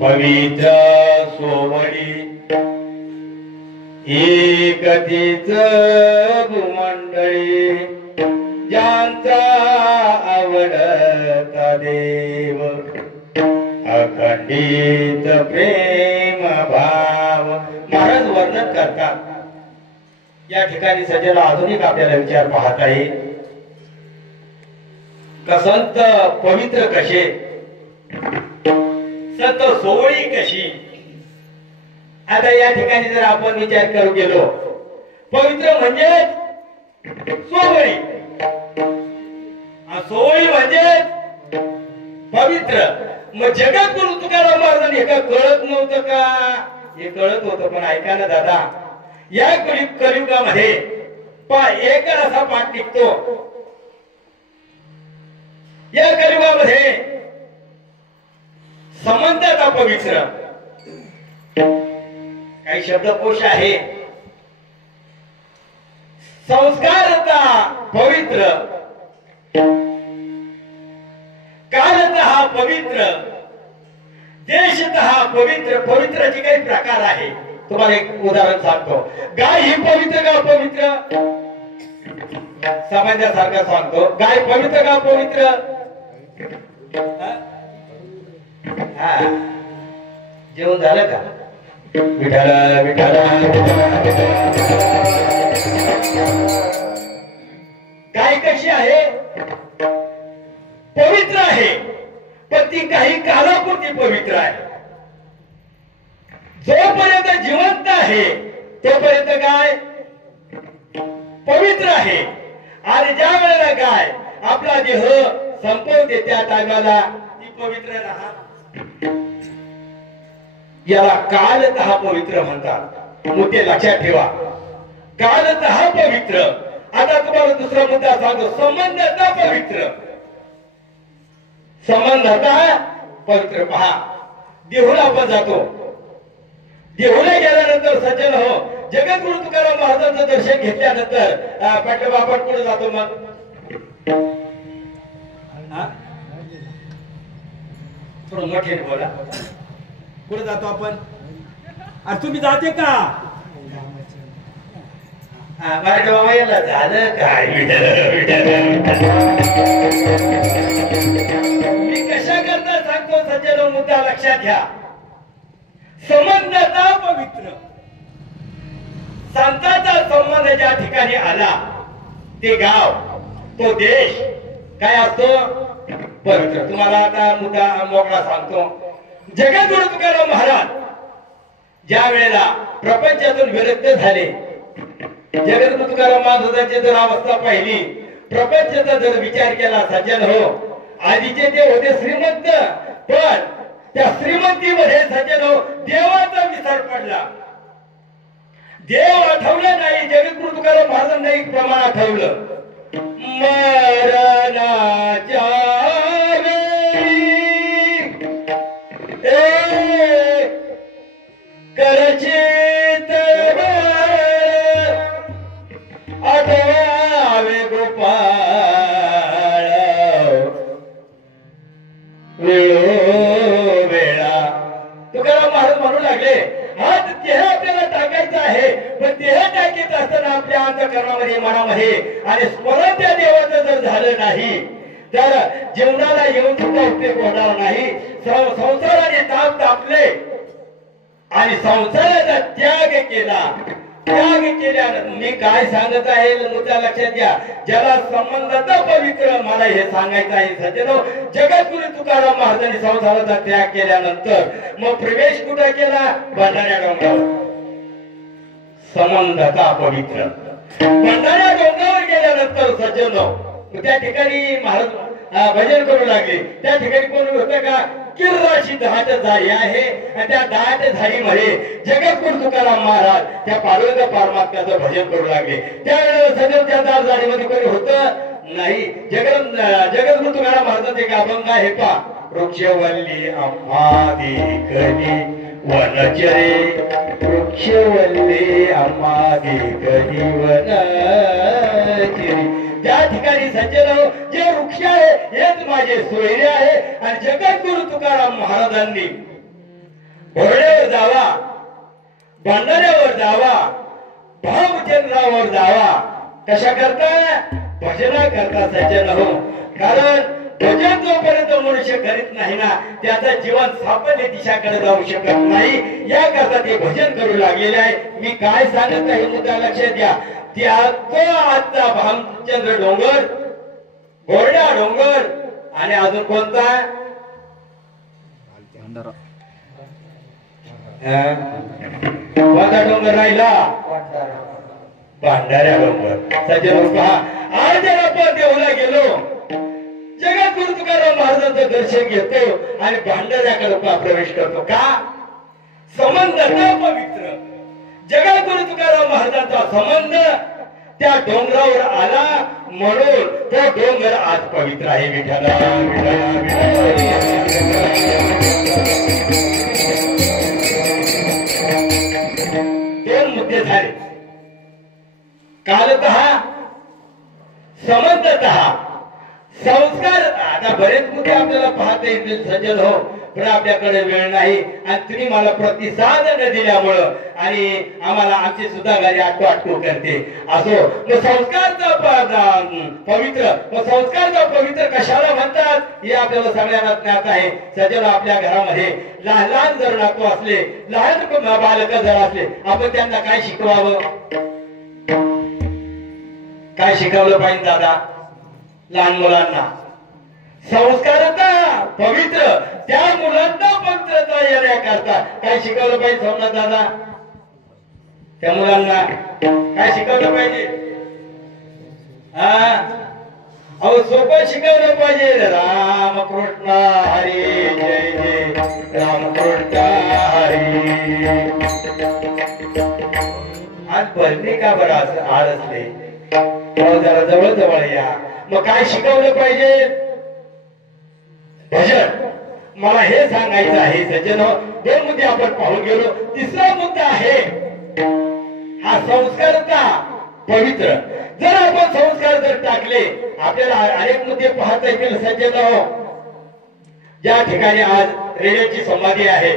पवित्र सोवडी एकतीच भूमंडळी ज्यांचा आवडता देव अखंडित प्रेम भाव महाराज वर्णन करतात. या ठिकाणी सज्जला आधुनिक आपल्याला विचार पाहता येईल. संत पवित्र कसे, संत सोवळी कशी. आता या ठिकाणी जर आपण विचार करू गेलो, पवित्र म्हणजे सोवळी, सोवळी म्हणजे पवित्र. मग जगद्गुरु तुकाराम महाराजांनी हे काय कळत नव्हतं का? हे कळत होतं, पण ऐका ना दादा, या कलियुगामध्ये एक असा पाठ निघतो. या कलियुगामध्ये संबंधता पवित्र काही शब्दकोश आहे. संस्कारता पवित्र, कालतः पवित्र, देशतः पवित्र. पवित्राचे काही प्रकार आहे. तुम्हाला एक उदाहरण सांगतो. गाय ही पवित्र का अपवित्र? समाजासारखं सांगतो. गाय पवित्र का अपवित्र? हा, जेवण झालं का? विठाला विठाला. गाय कशी आहे? पवित्र आहे, पण ती काही कालापुरती पवित्र आहे. जोपर्यंत जिवंत आहे तोपर्यंत गाय पवित्र आहे. आणि ज्या वेळेला गाय आपला देह संपवते त्या टायमाला ती पवित्र राहते. याला कालतः पवित्र म्हणतात. मुद्दे लक्षात ठेवा. कालतः पवित्र. आता तुम्हाला दुसरा मुद्दा सांगतो. संबंधता पवित्र. संबंधता पवित्र. पहा, देहुला आपण जातो. देहुला गेल्यानंतर सज्जन हो, जगद्गुरु तुकाराम महाराजांचं दर्शन घेतल्यानंतर पाठवा आपण कुठे जातो? मग थोडं मोठ्याने बोला. कुठे जातो आपण? अरे तुम्ही जाते का? मराठी बाबा याला झालं काय? मी कशा करता सांगतो सज्जन, मुद्दा लक्षात घ्या. संबंधता पवित्र. संतांचा संबंध ज्या ठिकाणी आला ते गाव, तो देश काय असतो? पवित्र. तुम्हाला आता मुद्दा मोकळा सांगतो. जगद्गुरु तुकाराम महाराज ज्या वेळेला प्रपंचातून विरक्त झाले, जगद्गुरु तुकाराम महाराजांची जर अवस्था पाहिली, प्रपंचाचा जर विचार केला सज्जन हो, आधीचे ते होते श्रीमंत, पण त्या श्रीमंतीमध्ये सज्जन हो देवाचा विसर पडला. देव आठवला नाही. जगद्गुरु तुकाराम महाराजांना एक प्रमाण आठवलं. मरणाच्या करचित आठवावे गोपाळ वेळोवेळा. तुकाराम महाराज म्हणू लागले, आज देह आपल्याला टाकायचा आहे, पण देह टाकीत असताना आपल्या अंतःकरणामध्ये, मनामध्ये आणि स्मरण त्या देवाचं जर झालं नाही तर जीवनाला येऊन सुद्धा उपयोग होणार नाही. संसाराने ताप तापले आणि संसाराचा त्याग केला. त्याग केल्यानंतर मी काय सांगत आहे मुद्दा लक्षात घ्या. ज्याला संबंधता पवित्र, मला हे सांगायचं आहे सज्जनो, जगद्गुरु तुकाराम महाराजांनी संसाराचा त्याग केल्यानंतर मग प्रवेश कुठे केला? भंडाऱ्या डोंगरावर. संबंधाचा पवित्र. भंडाऱ्या डोंगरावर गेल्यानंतर सज्जन त्या ठिकाणी महाराज भजन करू लागले. त्या ठिकाणी कोण होतं का, किर्राशी 10 झाडी आहे आणि त्या 10 झाडीमध्ये जगद्गुरु तुकाराम महाराज त्या पांडुरंग परमात्म्याचं भजन करू लागले. त्यावेळेला सदैव त्या 10 झाडीमध्ये कोणी होतं नाही. जगद्गुरु तुकाराम महाराजांचे एक अभंग आहे पा, वृक्षवल्ली आम्हादी कधी वनचरे, वृक्षवल्ली आम्हादी कधी वनचरे. त्या ठिकाणी सज्जन जे वृक्ष आहे हेच माझे सोयरे आहे. आणि जगद्गुरु तुकाराम महाराजांनी घोड्यावर जावा, भंडाऱ्यावर जावा, भावचंद्रावर जावा, कशा करता, भजना करता सज्जन हो. कारण भजन जोपर्यंत मनुष्य करीत नाही ना त्याचं जीवन सामान्य दिशाकडे जाऊ शकत नाही. याकरता ते भजन करू लागलेले आहे. मी काय सांगत आहे मुद्दा लक्षात घ्या. त्याचा आजचा भामचंद्र डोंगर, घोरडा डोंगर आणि अजून कोणता, कोणता डोंगर राहिला, भंडाऱ्या डोंगर. सज्जन पहा, आज जर आपण देवला गेलो, जगद्गुरु तुकाराम महाराजांचं दर्शन घेतो आणि भंडाऱ्याकडे प्रवेश करतो. का, संबंध पवित्र. जगद्गुरु तुकाराम महाराजांचा संबंध त्या डोंगरावर आला म्हणून तो डोंगर आज पवित्र आहे. विठ्ठला दोन मुद्दे झाले, कालतः, संबंधतः, संस्कार. आता बरेच मुद्दे आपल्याला पाहता येतील सज्जन हो, पण आपल्याकडे वेळ नाही आणि तुम्ही मला प्रतिसाद न दिल्यामुळं आणि आम्हाला आमची सुद्धा गाडी आटको करते. असो, मग संस्कारचा पवित्र, मग संस्कारचा पवित्र कशाला म्हणतात हे आपल्याला सगळ्यांना ज्ञात आहे. सज्जन, आपल्या घरामध्ये लहान लहान जर नातू असले, लहान बालक जर असले, आपण त्यांना काय शिकवावं, काय शिकवलं पाहिजे दादा लहान मुलांना? संस्कारता पवित्र. त्या मुलांना पवित्रता येण्याकरता काय शिकवलं पाहिजे सोमनाथ दादा? त्या मुलांना काय शिकवलं पाहिजे? अहो सोपं शिकवलं पाहिजे. रामकृष्ण हरी जय जय रामकृष्ण हरी. आज भरणे का बरं असं आळसले? जरा जवळ जवळ या. मग काय शिकवलं पाहिजे? भजन. मला हे सांगायचं आहे सज्जन, दोन मुद्दे आपण पाहून गेलो. तिसरा मुद्दा आहे हा संस्कारता पवित्र. जर आपण संस्कार जर टाकले, आपल्याला अनेक मुद्दे पाहता येतील सज्जन हो. ज्या ठिकाणी आज रेड्याची समाधी आहे,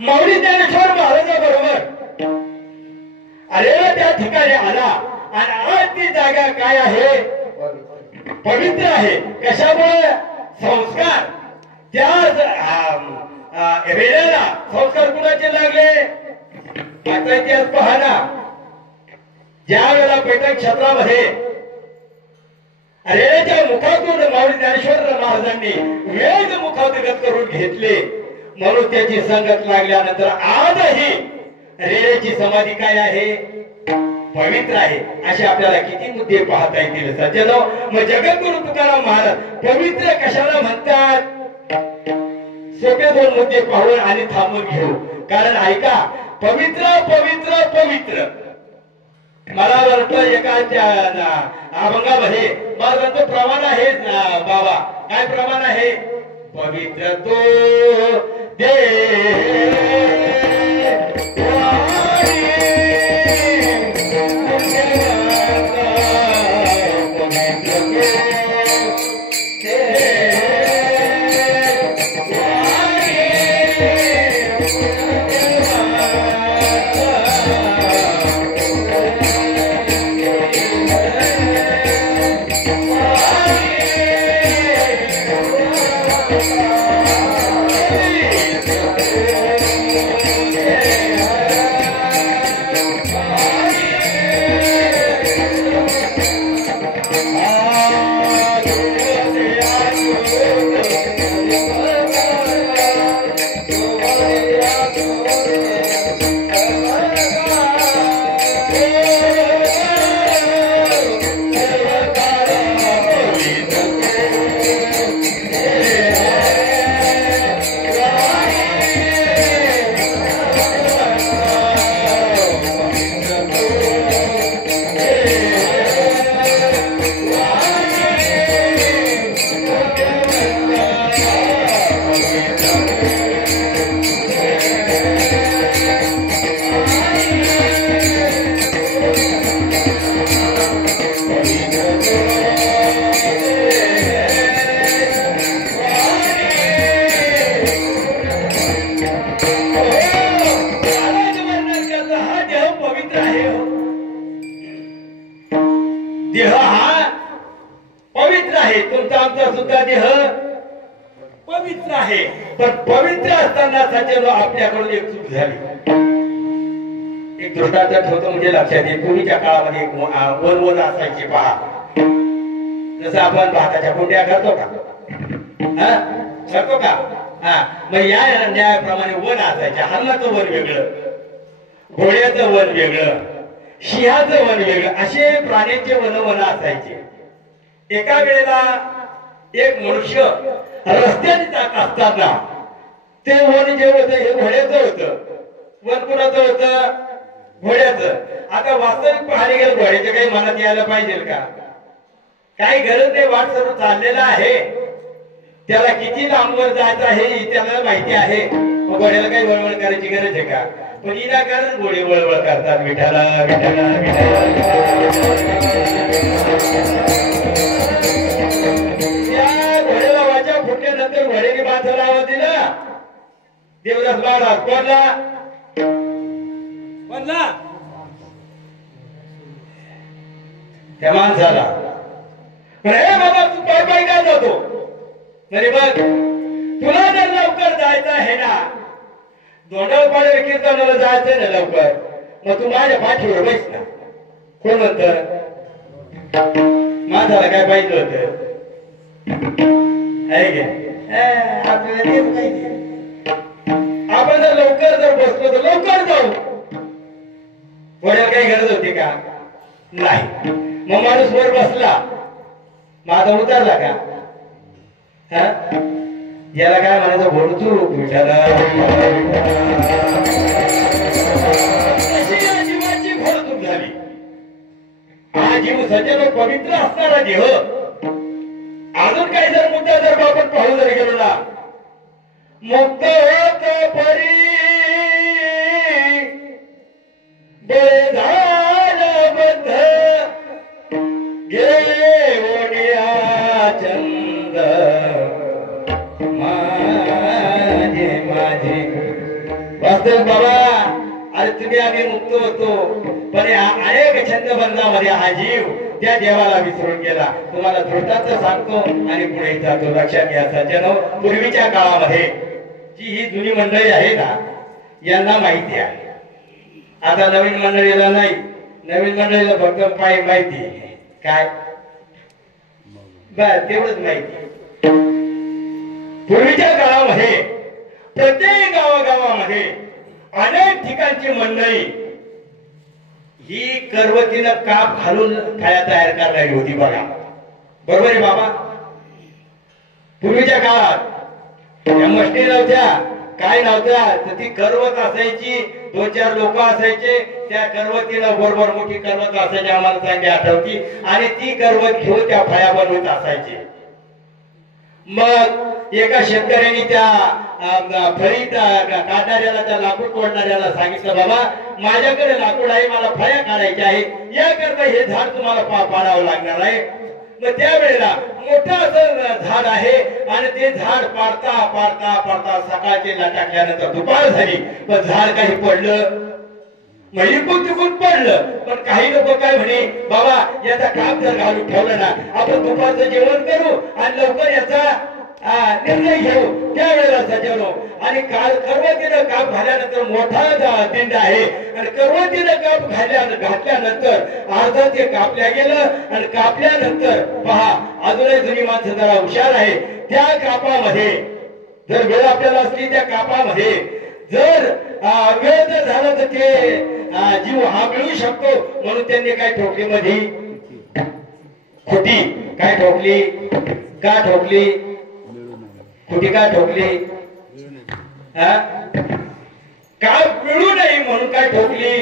माऊली ज्ञानेश्वर महाराजाबरोबर अरे त्या ठिकाणी आला आणि आज ती जागा काय आहे? पवित्र आहे. कशामुळे? संस्कार. त्या रेड्याला संस्कार कुणाचे लागले? आता इतिहास पहा ना. ज्या वेळेला पैठण क्षेत्रामध्ये रेड्याच्या मुखातून माऊली ज्ञानेश्वर महाराजांनी वेद मुखातगत करून घेतले म्हणून त्याची संगत लागल्यानंतर आजही रेड्याची समाधी काय आहे? पवित्र आहे. असे आपल्याला किती मुद्दे पाहता येतील सज्जनो. मग जगद्गुरु तुकाराम महाराज पवित्र कशाला म्हणतात? सोपे दोन मुद्दे पाहून आणि थांबून घेऊ. कारण ऐका, पवित्र पवित्र पवित्र. मला वाटतं एका अभंगामध्ये महाराजांचं प्रमाण आहे बाबा. काय प्रमाण आहे? पवित्र तो दे देह हा पवित्र आहे, तुमचा आमचा सुद्धा देह पवित्र आहे. पण पवित्र असताना सज्जनो आपल्याकडून एक चूक झाली. एक दृष्टांत ठेवतो म्हणजे लक्षात येईल. पूर्वीच्या काळामध्ये एक वन असायचे पहा. जसं आपण भाताच्या कोंड्या करतो का, करतो का? मग या न्यायाप्रमाणे वन असायचे. हरणाचं वन वेगळं, घोड्याचं वन वेगळं, सिंहाचं वन वेगळं, असे प्राण्यांचे वन असायचे. एका वेळेला एक मनुष्य रस्त्याने जात असताना ते वन जे होतं हे घोड्याचं होतं. वन कुणाचं होतं? घोड्याचं. आता वास्तविक पाहायला गेलं घोड्याच्या काही मनात यायला पाहिजे का? काही गरज नाही. वाट सर्व चाललेला आहे, त्याला किती लांबवर जायचं आहे त्याला माहिती आहे. मग घोड्याला काही वळवळ करायची गरज आहे का? पण विनाकारण घोडे वळवळ करतात. विठाला विठाला त्या घोड्याला वाचा फुटल्यानंतर घोड्याने माणसाला आवाज दिला. देवदास महाराज कोणला कोणला? त्या माणसाला. हे बाबा तू पाय पाय काय जातो? अरे बघ तुला जर लवकर जायचं आहे ना, दोंडापाड्यावर कीर्तनाला जायचं ना लवकर, मग तू माझ्या पाठीवर बस ना. कोण म्हणत? माणसाला काय पाहिजे होत? आपल्याला तेच पाहिजे. आपण जर लवकर जर बसलो तर लवकर जाऊ. घोड्याला काही गरज होती का? नाही. मग माणूस वर बसला, माझा उतरला का? याला काय म्हणायचं? घोडचू विठाला. जीवाची घोडचूक झाली. हा जीव सज्जन पवित्र असणारा देह. अजून काही जर मुद्दा जर आपण पाहू जर गेलो ना, मुक्त होत परी बळे झालं बद्ध गे ओढिया चंद माझे माझे. वास्तविक बाबा, अरे तुम्ही आम्ही मुक्त होतो, पण अनेक छंद बंधामध्ये हा जीव त्या देवाला विसरून गेला. तुम्हाला दृष्टांत सांगतो आणि पुढे जातो. लक्षात घ्या सज्जनो, पूर्वीच्या काळामध्ये जी ही जुनी मंडळी आहे ना, यांना माहिती आहे. आता नवीन मंडळीला नाही. नवीन मंडळीला फक्त पाय माहिती काय बर तेवढंच माहिती. पूर्वीच्या काळामध्ये प्रत्येक गावागावामध्ये अनेक ठिकाणची मंडळी ही करवतीनं काप घालून फळ्या तयार करणारी होती. बघा बरोबर आहे बाबा. पूर्वीच्या काळात या मस्ती नव्हत्या, काय नव्हत्या, तर ती करवत असायची. 2-4 लोक असायचे. त्या करवतीला बरोबर मोठी करवत असायची, आम्हाला चांगली आठवती. आणि ती करवत घेऊन त्या फळ्या बनवत असायचे. मग एका शेतकऱ्यांनी त्या फळी काढणाऱ्याला, त्या लाकूड तोडणाऱ्याला सांगितलं, बाबा माझ्याकडे लाकूड आहे, मला फळ्या काढायच्या आहे, याकरता हे झाड तुम्हाला पाडावं लागणार आहे. मग त्यावेळेला मोठं असं झाड आहे आणि ते झाड पाडता पाडता पाडता सकाळचे टाकल्यानंतर दुपार झाली, पण झाड काही पडलं मग इकून तिकून पडलं. पण काही लोक काय म्हणे, बाबा याचा काप जर घालून ठेवलं ना, आपण दुपारचं जेवण करू आणि लवकर याचा निर्णय घेऊ. त्यावेळेला सज्जनो, आणि करवतीनं काप घाल्यानंतर मोठा दिंड आहे आणि करवतीनं काप घातल्यानंतर अर्ध ते कापल्या गेलं आणि कापल्यानंतर पहा, अजूनही जुनी माणसं जरा हुशार आहे. त्या कापामध्ये जर वेळ आपल्याला असली, त्या कापामध्ये जर वेळ जर झाला तर ते जीव हा मिळू शकतो. म्हणून त्यांनी काय ठोकली मध्ये खोटी. काय ठोकली? का ठोकली? खोटी का ठोकली? का मिळू नये म्हणून काय ठोकली?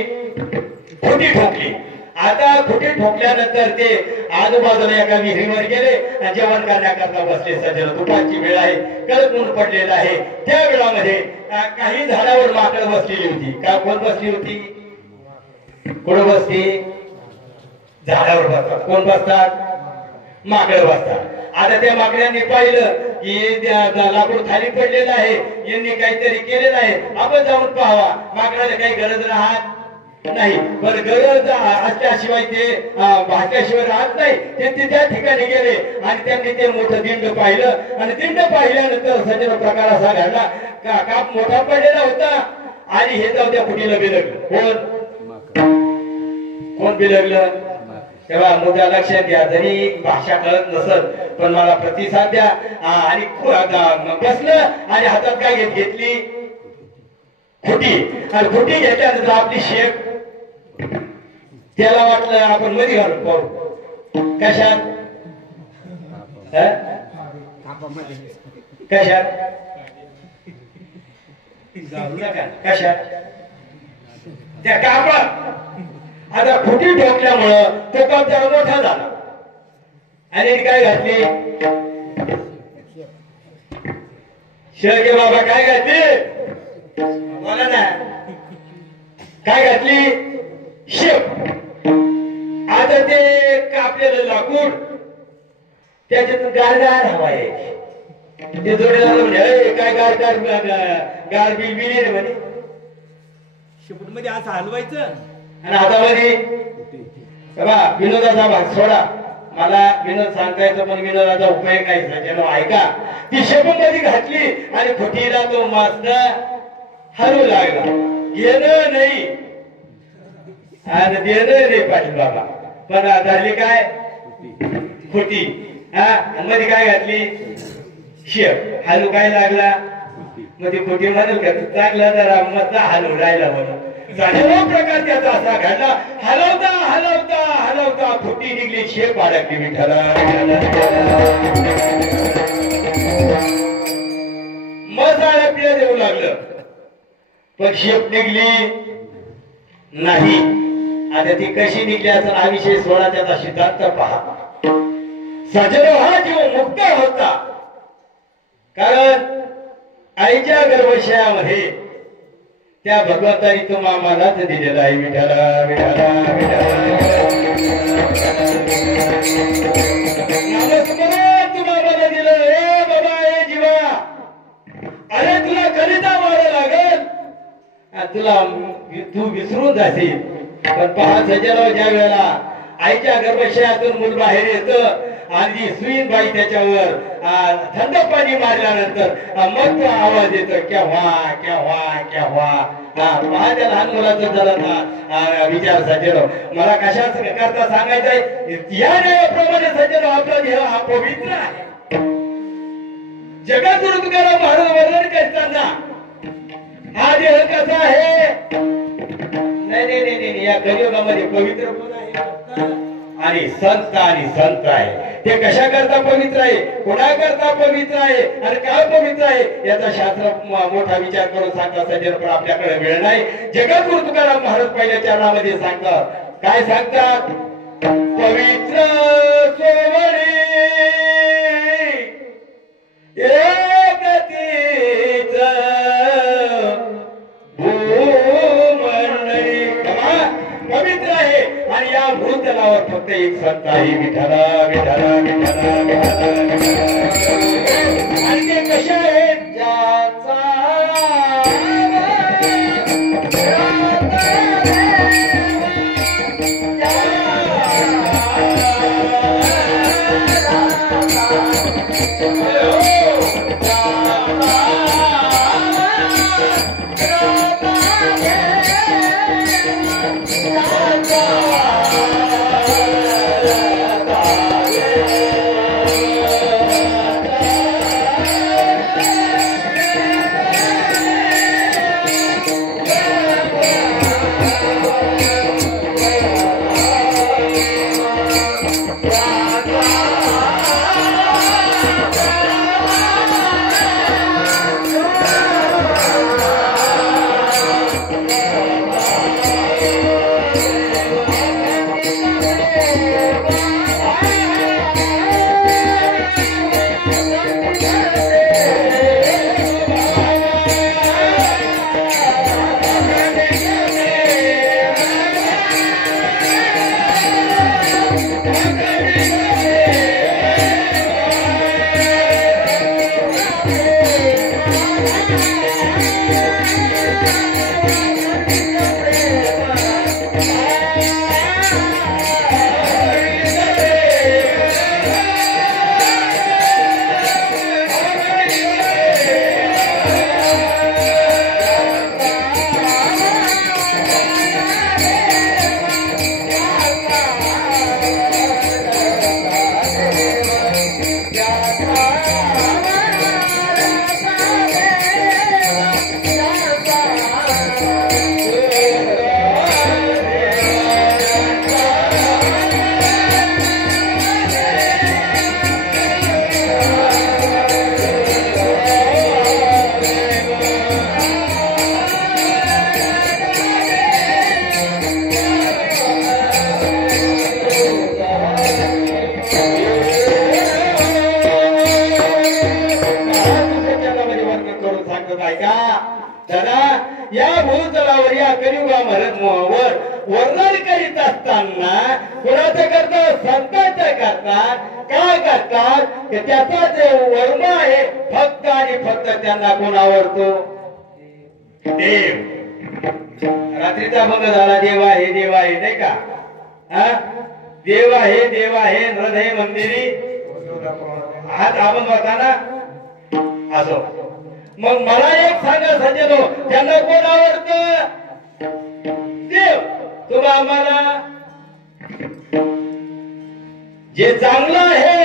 खोटी ठोकली. आता खोटी ठोकल्यानंतर ते आजूबाजूला एका विहिरीवर गेले आणि जेवण करण्याकरता बसले. सज्जन, दुपारची वेळ आहे, कडक ऊन पडलेलं आहे. त्या वेळामध्ये काही झाडावर माकड बसलेली होती. का कोण बसली होती? कोण बसती? झाडावर बसतात. कोण बसतात? माकड बसतात. आता त्या माकड्यांनी पाहिलं की लाकूड खाली पडलेलं आहे, यांनी काहीतरी केलेलं आहे, आपण जाऊन पाहावा. माकडाला काही गरज राहत नाही, पण गरज असल्याशिवाय ते भाजल्याशिवाय राहत नाही. ते त्या ठिकाणी गेले आणि त्यांनी ते मोठं दिंड पाहिलं आणि दिंड पाहिल्यानंतर सज्जन प्रकार असा घडला काप मोठा पडलेला होता आणि हे जाऊ त्या कुटीला बिलगलं. कोण बिलगलं? तेव्हा मुद्दा लक्षात घ्या, जरी भाषा कळत नसत पण मला प्रतिसाद द्या. आणि बसलं आणि हातात काय घेतली? खुटी. आणि खुटी घेतल्यानंतर आपली शेप त्याला वाटलं आपण मध्ये घालून पाहू. कशात? कशात? कशात? त्या कापात. आता खुटी ठोकल्यामुळं तो काप जरा मोठा झाला आणि काय घातली? शेळके बाबा काय घातली? बोला ना. काय घातली? शेप. आता ते कापलेलं लाकूड त्याच्यातून गारगार हवा आहे. ते जोडीदार म्हणजे काय गारगार गार बिलबिली रे म्हणे. शेपूट मध्ये असं हलवायचं आणि हातामध्ये विनोदाचा भाग सोडा. मला विनोद सांगायचं पण विनोदाचा उपयोग नाही सज्जनो ऐका. ती शेपूट मध्ये घातली आणि खुटीला तो मस्त हलू लागला. घेणं नाही आणि देणं नाही पाटील बाबा. पण धरली काय? खुटी. मध्ये काय घातली? शेप. हलू काय लागला? मग ती खुटी म्हणेल का चांगला जरा मस्त हलू राहिला म्हणून. प्रकार त्याचा असा घडला. हलवता हलवता हलवता खुटी निघली, शेप अडकली. विठ्ठला मसाला पिया देऊ लागलं पण शेप निघली नाही. आता ती कशी निघली असेल हा विषय सोडा, त्याचा सिद्धांत पहा. सजनो हा जीव मुक्त होता कारण आईच्या गर्भशयामध्ये त्या भगवंतानी तो आम्हालाच दिलेला आहे. विठ्ठला विठ्ठला तुम्हाला दिलं. ए बाबा, ए जीवा, अरे तुला कलिता मारा लागल, तुला तू विसरून जाशील. पण पहा सज्जनो, ज्या वेळेला आईच्या गर्भशयातून मूल बाहेर येतं आणि सुईन बाई त्याच्यावर थंड पाणी मारल्यानंतर मग तो आवाज येतो केव्हा केव्हा केव्हा. माझ्या लहान मुलाचं झाला विचार सज्जनो. मला कशाच करता सांगायचंय, या न्यायाप्रमाणे सज्जनो आपला देह हा पवित्र आहे. जगात तुकाराम महाराज वर्णन करताना हा देह कसा आहे? नाही नाही नाही, या कलियुगामध्ये पवित्र कोण आहे? आणि संत आहे. ते कशा करता पवित्र आहे, कोणा करता पवित्र आहे आणि काय पवित्र आहे याचा शास्त्र मोठा विचार करून सांगतात सज्जन. पण आपल्याकडे वेळ नाही. जगद्गुरु तुकाराम महाराज पहिल्या चरणामध्ये सांगतात. काय सांगतात? पवित्र सोवळी एकतीच पवित्र आहे आणि या भूतलावर फक्त एक संत आहे. विठ्ठला विठ्ठला विठ्ठला विठ्ठला. आणि ते कशा आहेत? ज्याचा वर्णन करीत असताना कुणाचं करतात संतांचं करतात काय करतात की त्याचा जे वर्म आहे फक्त आणि फक्त त्यांना कोण आवडतो देव रात्रीचा भंग झाला देव आहे नाही का देव आहे हृदय मंदिरी हात अभंग होता ना असो मग मला एक सांगा सज्जनो त्यांना कोण आवडत देव तुम्हा आम्हाला जे चांगलं आहे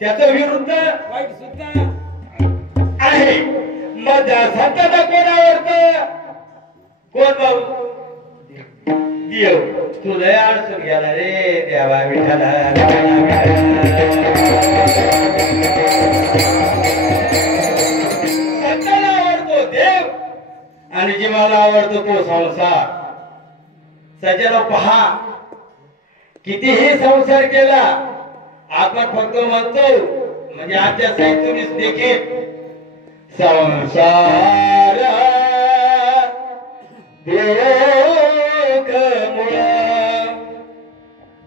त्याचं विरुद्ध वाईट सुद्धा आहे मग संतांना कोण आवडत कोण भाऊ देव तू लय अडचण गेला रे देवा विठाला संतांना आवडतो देव आणि जीवाला आवडतो तो संसार सज्जनो पहा कितीही संसार केला आपण फक्त म्हणतो म्हणजे आजच्या साहित्यात देखील संसार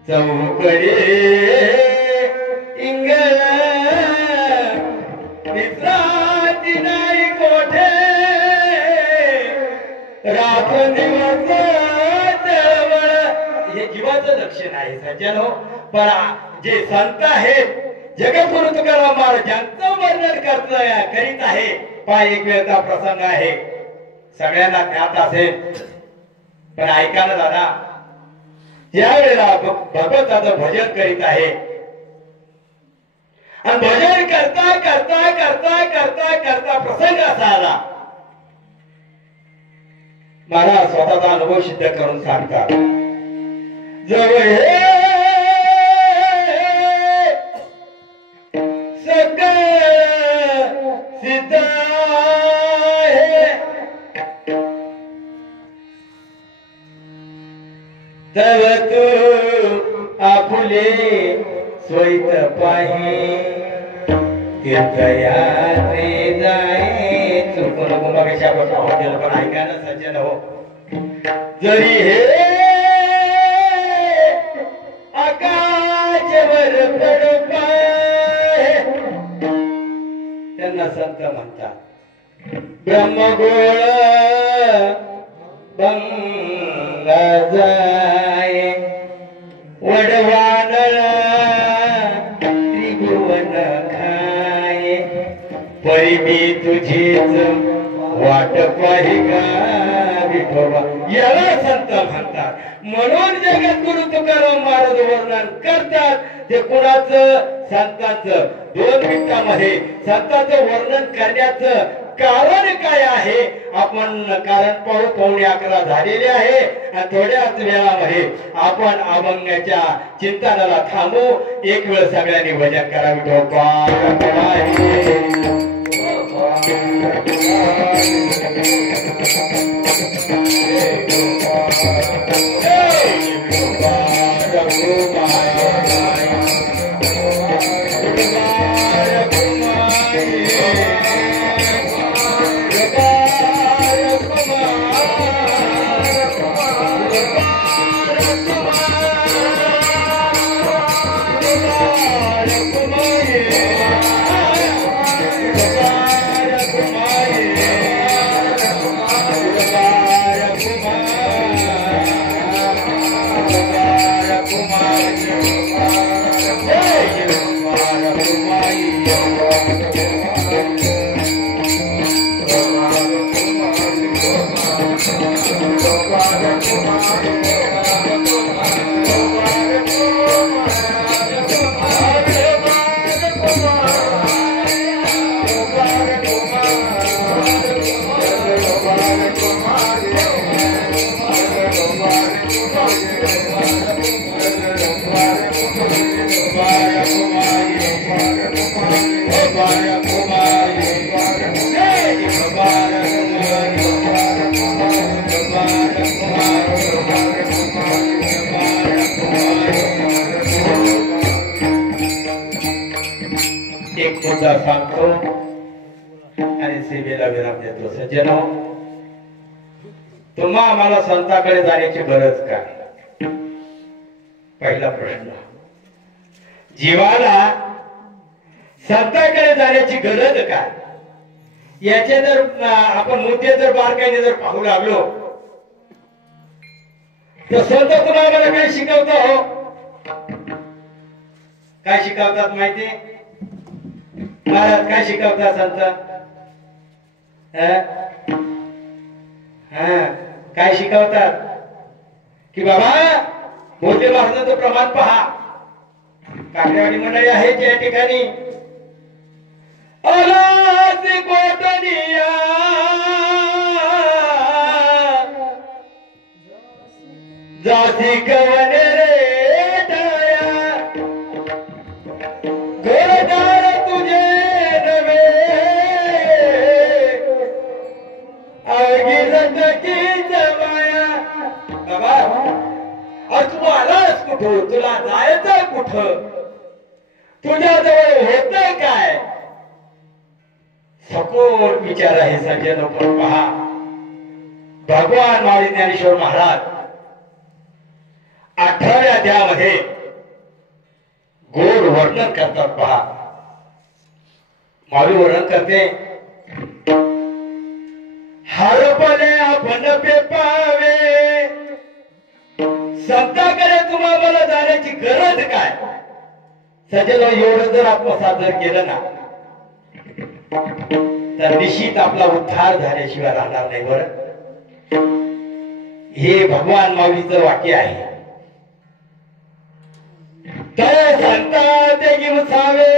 चौकडे इंगळ निद्राती नाही कोठे रात दिवस चळवळ हे जीवाचं लक्षण आहे सज्जनो पण जे संत आहेत जगद्गुरु तुकाराम महाराज ज्यांचं वर्णन करीत आहे पहा एक वेळचा प्रसंग आहे सगळ्यांना ज्ञात असेल पण ऐका ना दादा ज्या वेळेला भगवंताचं भजन करीत आहे आणि भजन करता करता करता करता करता प्रसंग असा आला मला स्वतःचा अनुभव सिद्ध करून सांगतात जवळ हे सगळं सिद्ध तव तू आपुले स्वैत पाही तीर्थयात्रे जाई चुकून गुमापेक्षा हॉटेल पण ऐका ना सज्जन हो जरी हे आकाशवर पडो पाय त्यांना संत म्हणतात ब्रह्मगोळ बंगा जाय वडवानळ त्रिभुवन खाय परिमी तुझीच वाट पाहि का विठोबा याला संत म्हणतात म्हणून जगद्गुरु तुकाराम महाराज वर्णन करतात ते कुणाचं संतांचं 2 मिनिटांमध्ये संतांचं वर्णन करण्याचं कारण काय आहे आपण कारण पाहू 11:15 झालेले आहे आणि थोड्याच वेळामध्ये आपण अभंगाच्या चिंतनाला थांबू एक वेळ सगळ्यांनी भजन करावी एक मुद्दा सांगतो आणि सेवेला विराम देतो सज्जनो तुम्हा आम्हाला संतांकडे जाण्याची गरज काय? पहिला प्रश्न. जीवाला संतांकडे जाण्याची गरज काय? याचे जर आपण मुद्दे जर बारकाईने जर पाहू लागलो तर संत तुम्हाला काय शिकवतो हो? काय शिकवतात माहिती? महाराज काय शिकवतात संत? काय शिकवतात की बाबा मोठे महाराजांचं प्रमाण पहा. काकडेवाडी मंडळी आहे त्या ठिकाणी अलासी कोटनिया जाती कवने रे टाया घरदार तुझे नवे आगीरत की जमाया. बाबा आज तू आलास कुठं? तुला जायचं कुठं? तुझ्या जवळ होत काय? सखोल विचार आहे सज्जन. पण पहा भगवान माऊली ज्ञानेश्वर महाराज 18व्या अध्यायामध्ये गोड वर्णन करतात. पहा माऊली वर्णन करते. हरपले आपण पेपावे संतांकडे तुम्हाला जाण्याची गरज काय? सज्जन एवढं जर आत्मसात जर केलं ना तर निश्चित आपला उद्धार झाल्याशिवाय राहणार नाही. बरं हे भगवान माऊलीचं वाक्य आहे. तर संता ते गिमसावे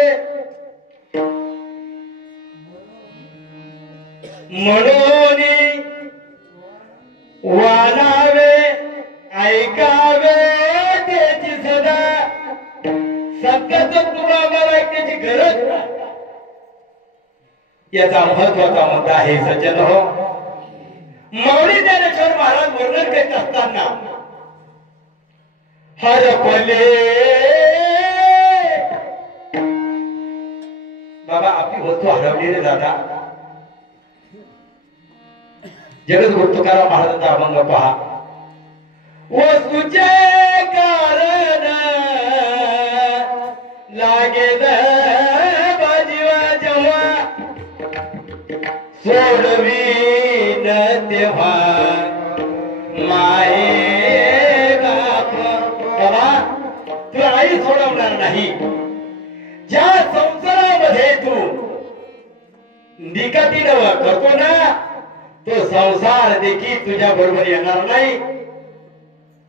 म्हणून वानावे ऐकावे त्याची सदा. सत्याचं तुम्हाला ऐकण्याची गरज नाही. याचा महत्वाचा मुद्दा आहे सज्जन हो. माऊली ज्ञानेश्वर महाराज वर्णन करीत असताना हरपले बाबा आपली वस्तू हरवलेली दादा. जगद्गुरु तुकाराम महाराजांचा अभंग पहा. वस्तूचे कारण लागेल बाजीवा जेव्हा सोडवीन तेव्हा माये बाप. बाबा तुला आई सोडवणार नाही. ज्या संसारामध्ये तू निकटीनं करतो ना तो संसार देखील तुझ्या बरोबर येणार नाही.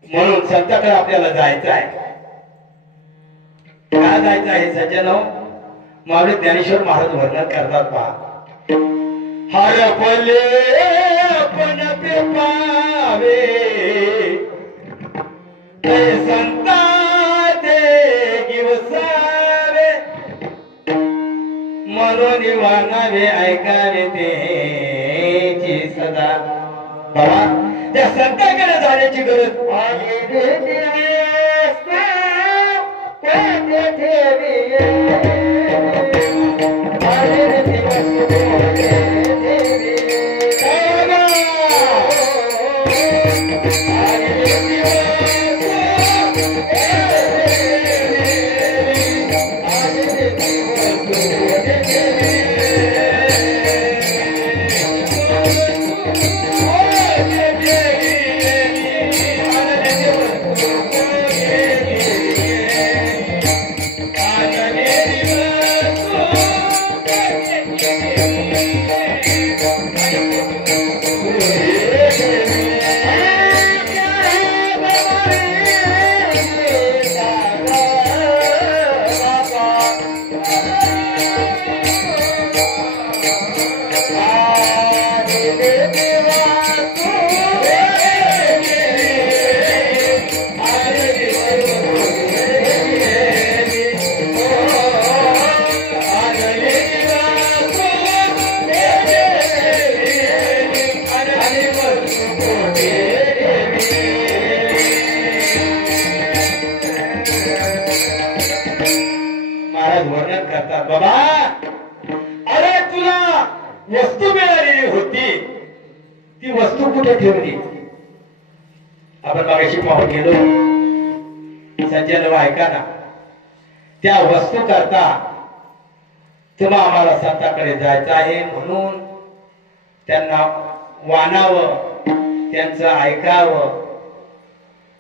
म्हणून संतांकडे आपल्याला जायचं आहे. का जायचं आहे सज्जन हो? माऊली ज्ञानेश्वर महाराज वर्णन करतात. पहा हरपले आपण पेपावे ते संता ते गिवसावे म्हणून वानावे ऐकावे तेची सदा. बाबा त्या संतांकडे जाण्याची गरज महाराज वर्णन करतात. बाबा अरे तुला वस्तू मिळालेली होती ती वस्तू कुठे ठेवली? मागाशी पाहून गेलो सज्जन ऐका ना, त्या वस्तू करता तुम्हा आम्हाला संताकडे जायचं आहे म्हणून त्यांना वानावं, त्यांचं ऐकावं,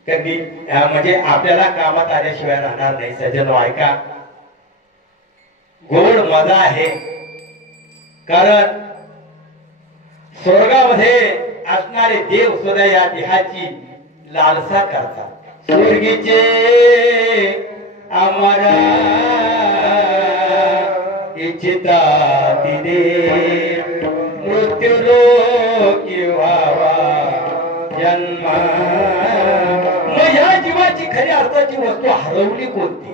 कधी म्हणजे आपल्याला कामात आल्याशिवाय राहणार नाही. सज्जन ऐका, गोड मजा आहे. कारण स्वर्गामध्ये असणारे देव सुद्धा या देहाची लालसा करतात. स्वर्गीचे आम्हाला इच्छिता तिने मृत्यू रोगी व्हावा जन्म. मग या जीवाची खरी अर्थाची वस्तू हरवली कोणती?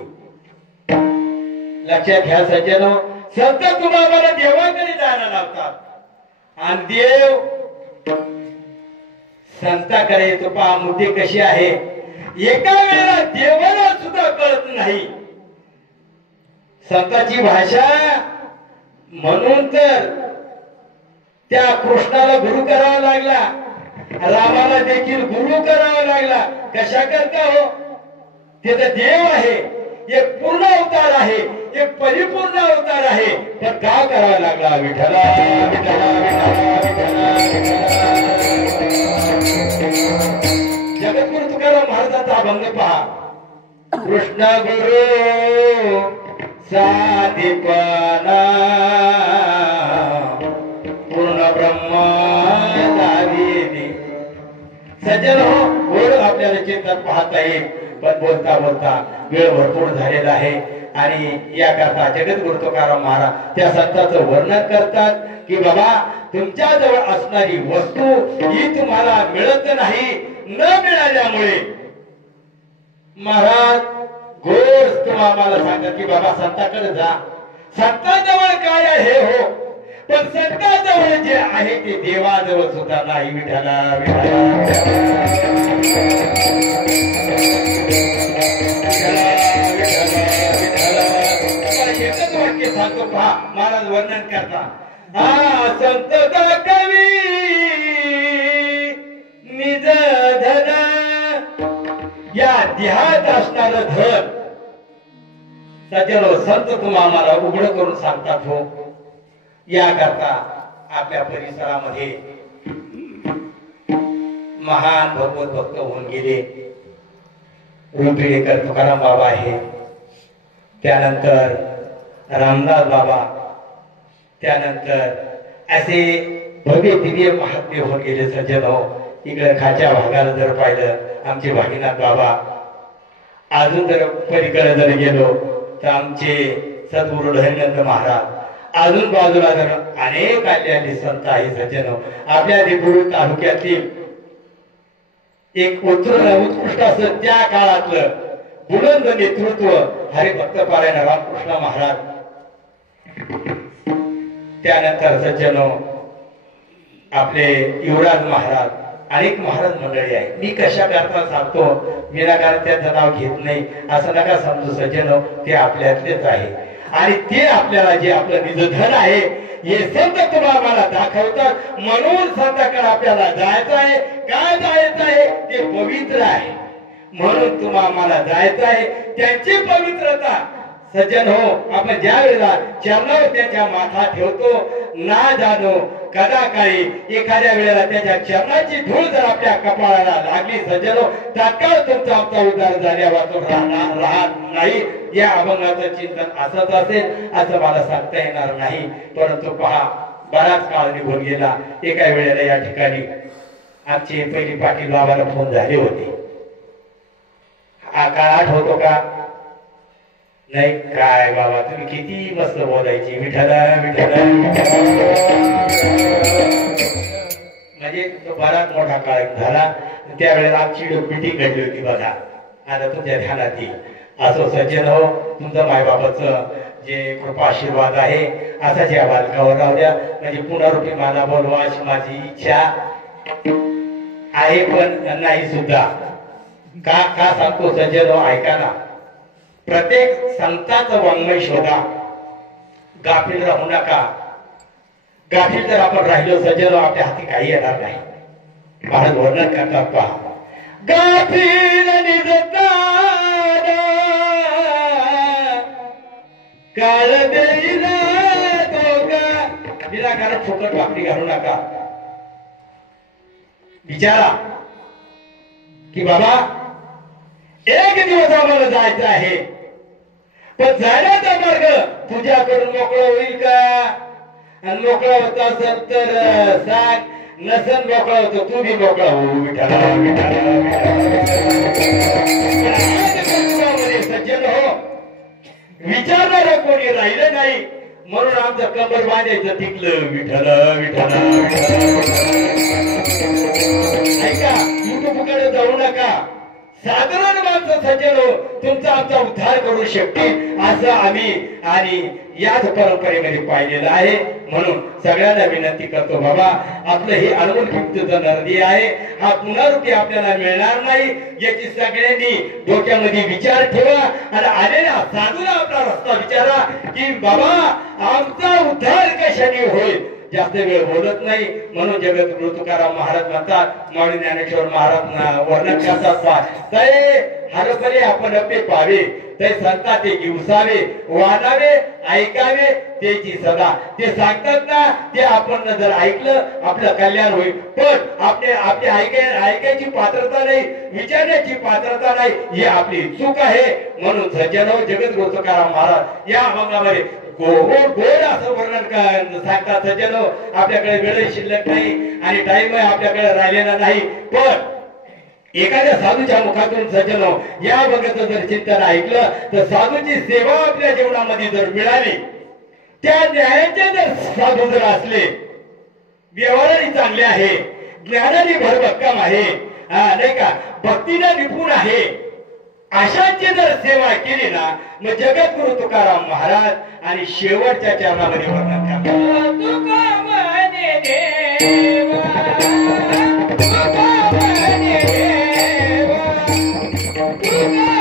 लक्षात घ्या सज्जनो, संत तुम्हाला देवाकडे जायला लावतात आणि देव संताकडे येतो. पहा मुद्दे कशी आहे, एका वेळेला देवाला सुद्धा कळत नाही संताची भाषा. म्हणून तर त्या कृष्णाला गुरु करावा लागला, रामाला देखील गुरु करावा लागला. कशा करता हो? ते तर देव आहे, एक पूर्ण अवतार आहे, एक परिपूर्ण अवतार आहे. पण का करावा लागला? विठ्ठला विठ्ठला विठ्ठला विठ्ठला. जगद्गुरु तुकाराम महाराजांचा अभंग पहा. कृष्ण गुरु साधीपणा पूर्ण ब्रह्म दाविनी. सज्जन हो, गोड आपल्याला चिंतन पाहता येईल, पण बोलता बोलता वेळ भरपूर झालेला आहे. आणि याकरता जगद्गुरु तुकाराम महाराज त्या संतांचं वर्णन करतात की बाबा, तुमच्या जवळ असणारी वस्तू ही तुम्हाला मिळत नाही. न मिळाल्यामुळे महाराज गोड तुम्हाला सांगतात की बाबा संताकडे जा. संतांजवळ काय आहे हो, पण संतांजवळ जे आहे ते देवाजवळ सुद्धा नाही. विठ्ठला एकच वाक्य सांगतो पहा, महाराज वर्णन करता. हा संत कवी निज धन, या देहात असणार धन सज्जनो संत तुम्हाला उघड करून सांगतात हो. याकरता आपल्या परिसरामध्ये महान भगवत भक्त होऊन गेले. रुपेडेकर तुकाराम बाबा आहे, त्यानंतर रामदास बाबा, त्यानंतर असे भव्य दिव्य महात्मे होऊन गेले. सज्जन हो, इकडे खालच्या भागाला जर पाहिलं आमचे भागीनाथ बाबा, अजून जर पलीकडे जर गेलो तर आमचे सद्गुरु हरिनंद महाराज, अजून बाजूला जर अनेक आलेले संत आहे. सज्जन हो, आपल्या देगुरू तालुक्यातील एक उत्कृष्ट असं त्या काळातलं बुलंद नेतृत्व हरिभक्त पारायण रामकृष्ण महाराज. त्यानंतर सज्जनो आपले युवराज महाराज, अनेक महाराज मंडळी आहे. मी कशा करता सांगतो, विनाकारण त्यांचं नाव घेत नाही असं नका समजू सज्जनो, ते आपल्यातलेच आहे. आणि ते आपल्याला जे आपलं निजधन आहे हे संत तुम्हाला दाखवतात. म्हणून संताकडे आपल्याला जायचं आहे. काय जायचं आहे? ते पवित्र आहे, म्हणून तुम्हाला जायचं आहे. त्यांची पवित्रता सज्जन हो, आपण ज्या वेळेला चरणावर त्याच्या माथा ठेवतो, ना जाणो कदा काळी एखाद्या वेळेला त्याच्या चरणाची धूळ जर आपल्या कपाळाला लागली सज्जन हो, तात्काळ तुमचा आमचा उद्धार झाल्यावर तो राहत नाही. या अभंगाचं चिंतन असंच असेल असं मला सांगता येणार नाही. परंतु पहा, बराच काळ निघून गेला. एका वेळेला या ठिकाणी आमचे पहिली पाटील बाबाला फोन झाले होते. हा काळ आठवतो का? नाही काय बाबा, तुम्ही किती मस्त बोलायची विठ्ठला विठ्ठला. म्हणजे तो बराच मोठा काळ झाला. त्यावेळेला आमची मिटिंग घडली होती बघा, आता तुमच्या ध्यानात येईल. असो सज्जन हो, तुमचं मायबापाचं जे कृपा आशीर्वाद आहे असाच या बालकावर राहू द्या. म्हणजे पुनरुपी मला बोलवा अशी माझी इच्छा आहे, पण नाही सुद्धा. का सांगतो सज्जन हो, ऐका ना. प्रत्येक संतांचं वाङ्मय शोधा, गाफील राहू नका. गाफील जर आपण राहिलो सज्जन, आपल्या हाती काही येणार नाही. महाराज वर्णन करतात पहा. गाफील निजताना काळ देईना धोका. विनाकारण फुकट पापडी घालू नका. विचारा की बाबा एक दिवस आम्हाला जायचं आहे, पण जाण्याचा मार्ग तुझ्याकडून मोकळा होईल का? आणि मोकळा होत असेल तर सांग, नसन मोकळा होतो तू बी मोकळा हो. विठाला सज्जन हो, विचारणारा कोणी राहिलं नाही, म्हणून आमचं कंबर बांधायचं टिकलं. विठाला विठाला ऐका, युट्यूबकडे जाऊ नका. साधारण माणसं सज्जन हो, तुमचा आमचा उद्धार करू शकतील असं आम्ही आणि याच परंपरेमध्ये पाहिलेलं आहे. म्हणून सगळ्यांना विनंती करतो, बाबा आपलं हे अनमोल किमतीचं नरदी आहे, हा पुनरुक्ती आपल्याला मिळणार नाही याची सगळ्यांनी डोक्यामध्ये विचार ठेवा. आणि आलेल्या साधूला आपला रस्ता विचारा की बाबा आमचा उद्धार कशाने होईल. जास्त वेळ बोलत नाही, म्हणून जगद्गुरु तुकाराम महाराज म्हणतात, माऊली ज्ञानेश्वर महाराज वर्णन करतात, तै हरपरे आपण अपे पावे, तै संता ते दिवसावे, वानावे ऐकावे त्याची सदा. ते सांगतात ना, ते आपण जर ऐकलं आपलं कल्याण होईल. पण आपली ऐकायची पात्रता नाही, विचारण्याची पात्रता नाही, ही आपली चूक आहे. म्हणून सज्जनो, जगद्गुरु तुकाराम महाराज या अभंगामध्ये गोड असं वर्णन सांगतात. सज्जनो, आपल्याकडे वेळ शिल्लक नाही आणि टाइम आपल्याकडे राहिलेला नाही, पण एखाद्या साधूच्या मुखातून सज्जनो या अभंगाचं जर चिंतन ऐकलं तर साधूची सेवा आपल्या जीवनामध्ये जर मिळाली, त्या न्यायाचे जर साधू जर असले, व्यवहाराने चांगले आहे, ज्ञानाने भरभक्कम आहे, नाही का, भक्तीने निपुण आहे, अशांची जर सेवा केली ना, मग जगद्गुरु तुकाराम महाराज आणि शेवटच्या चरणामध्ये वर्णन करतात, तुका म्हणे देवा, तुका म्हणे देवा, तुका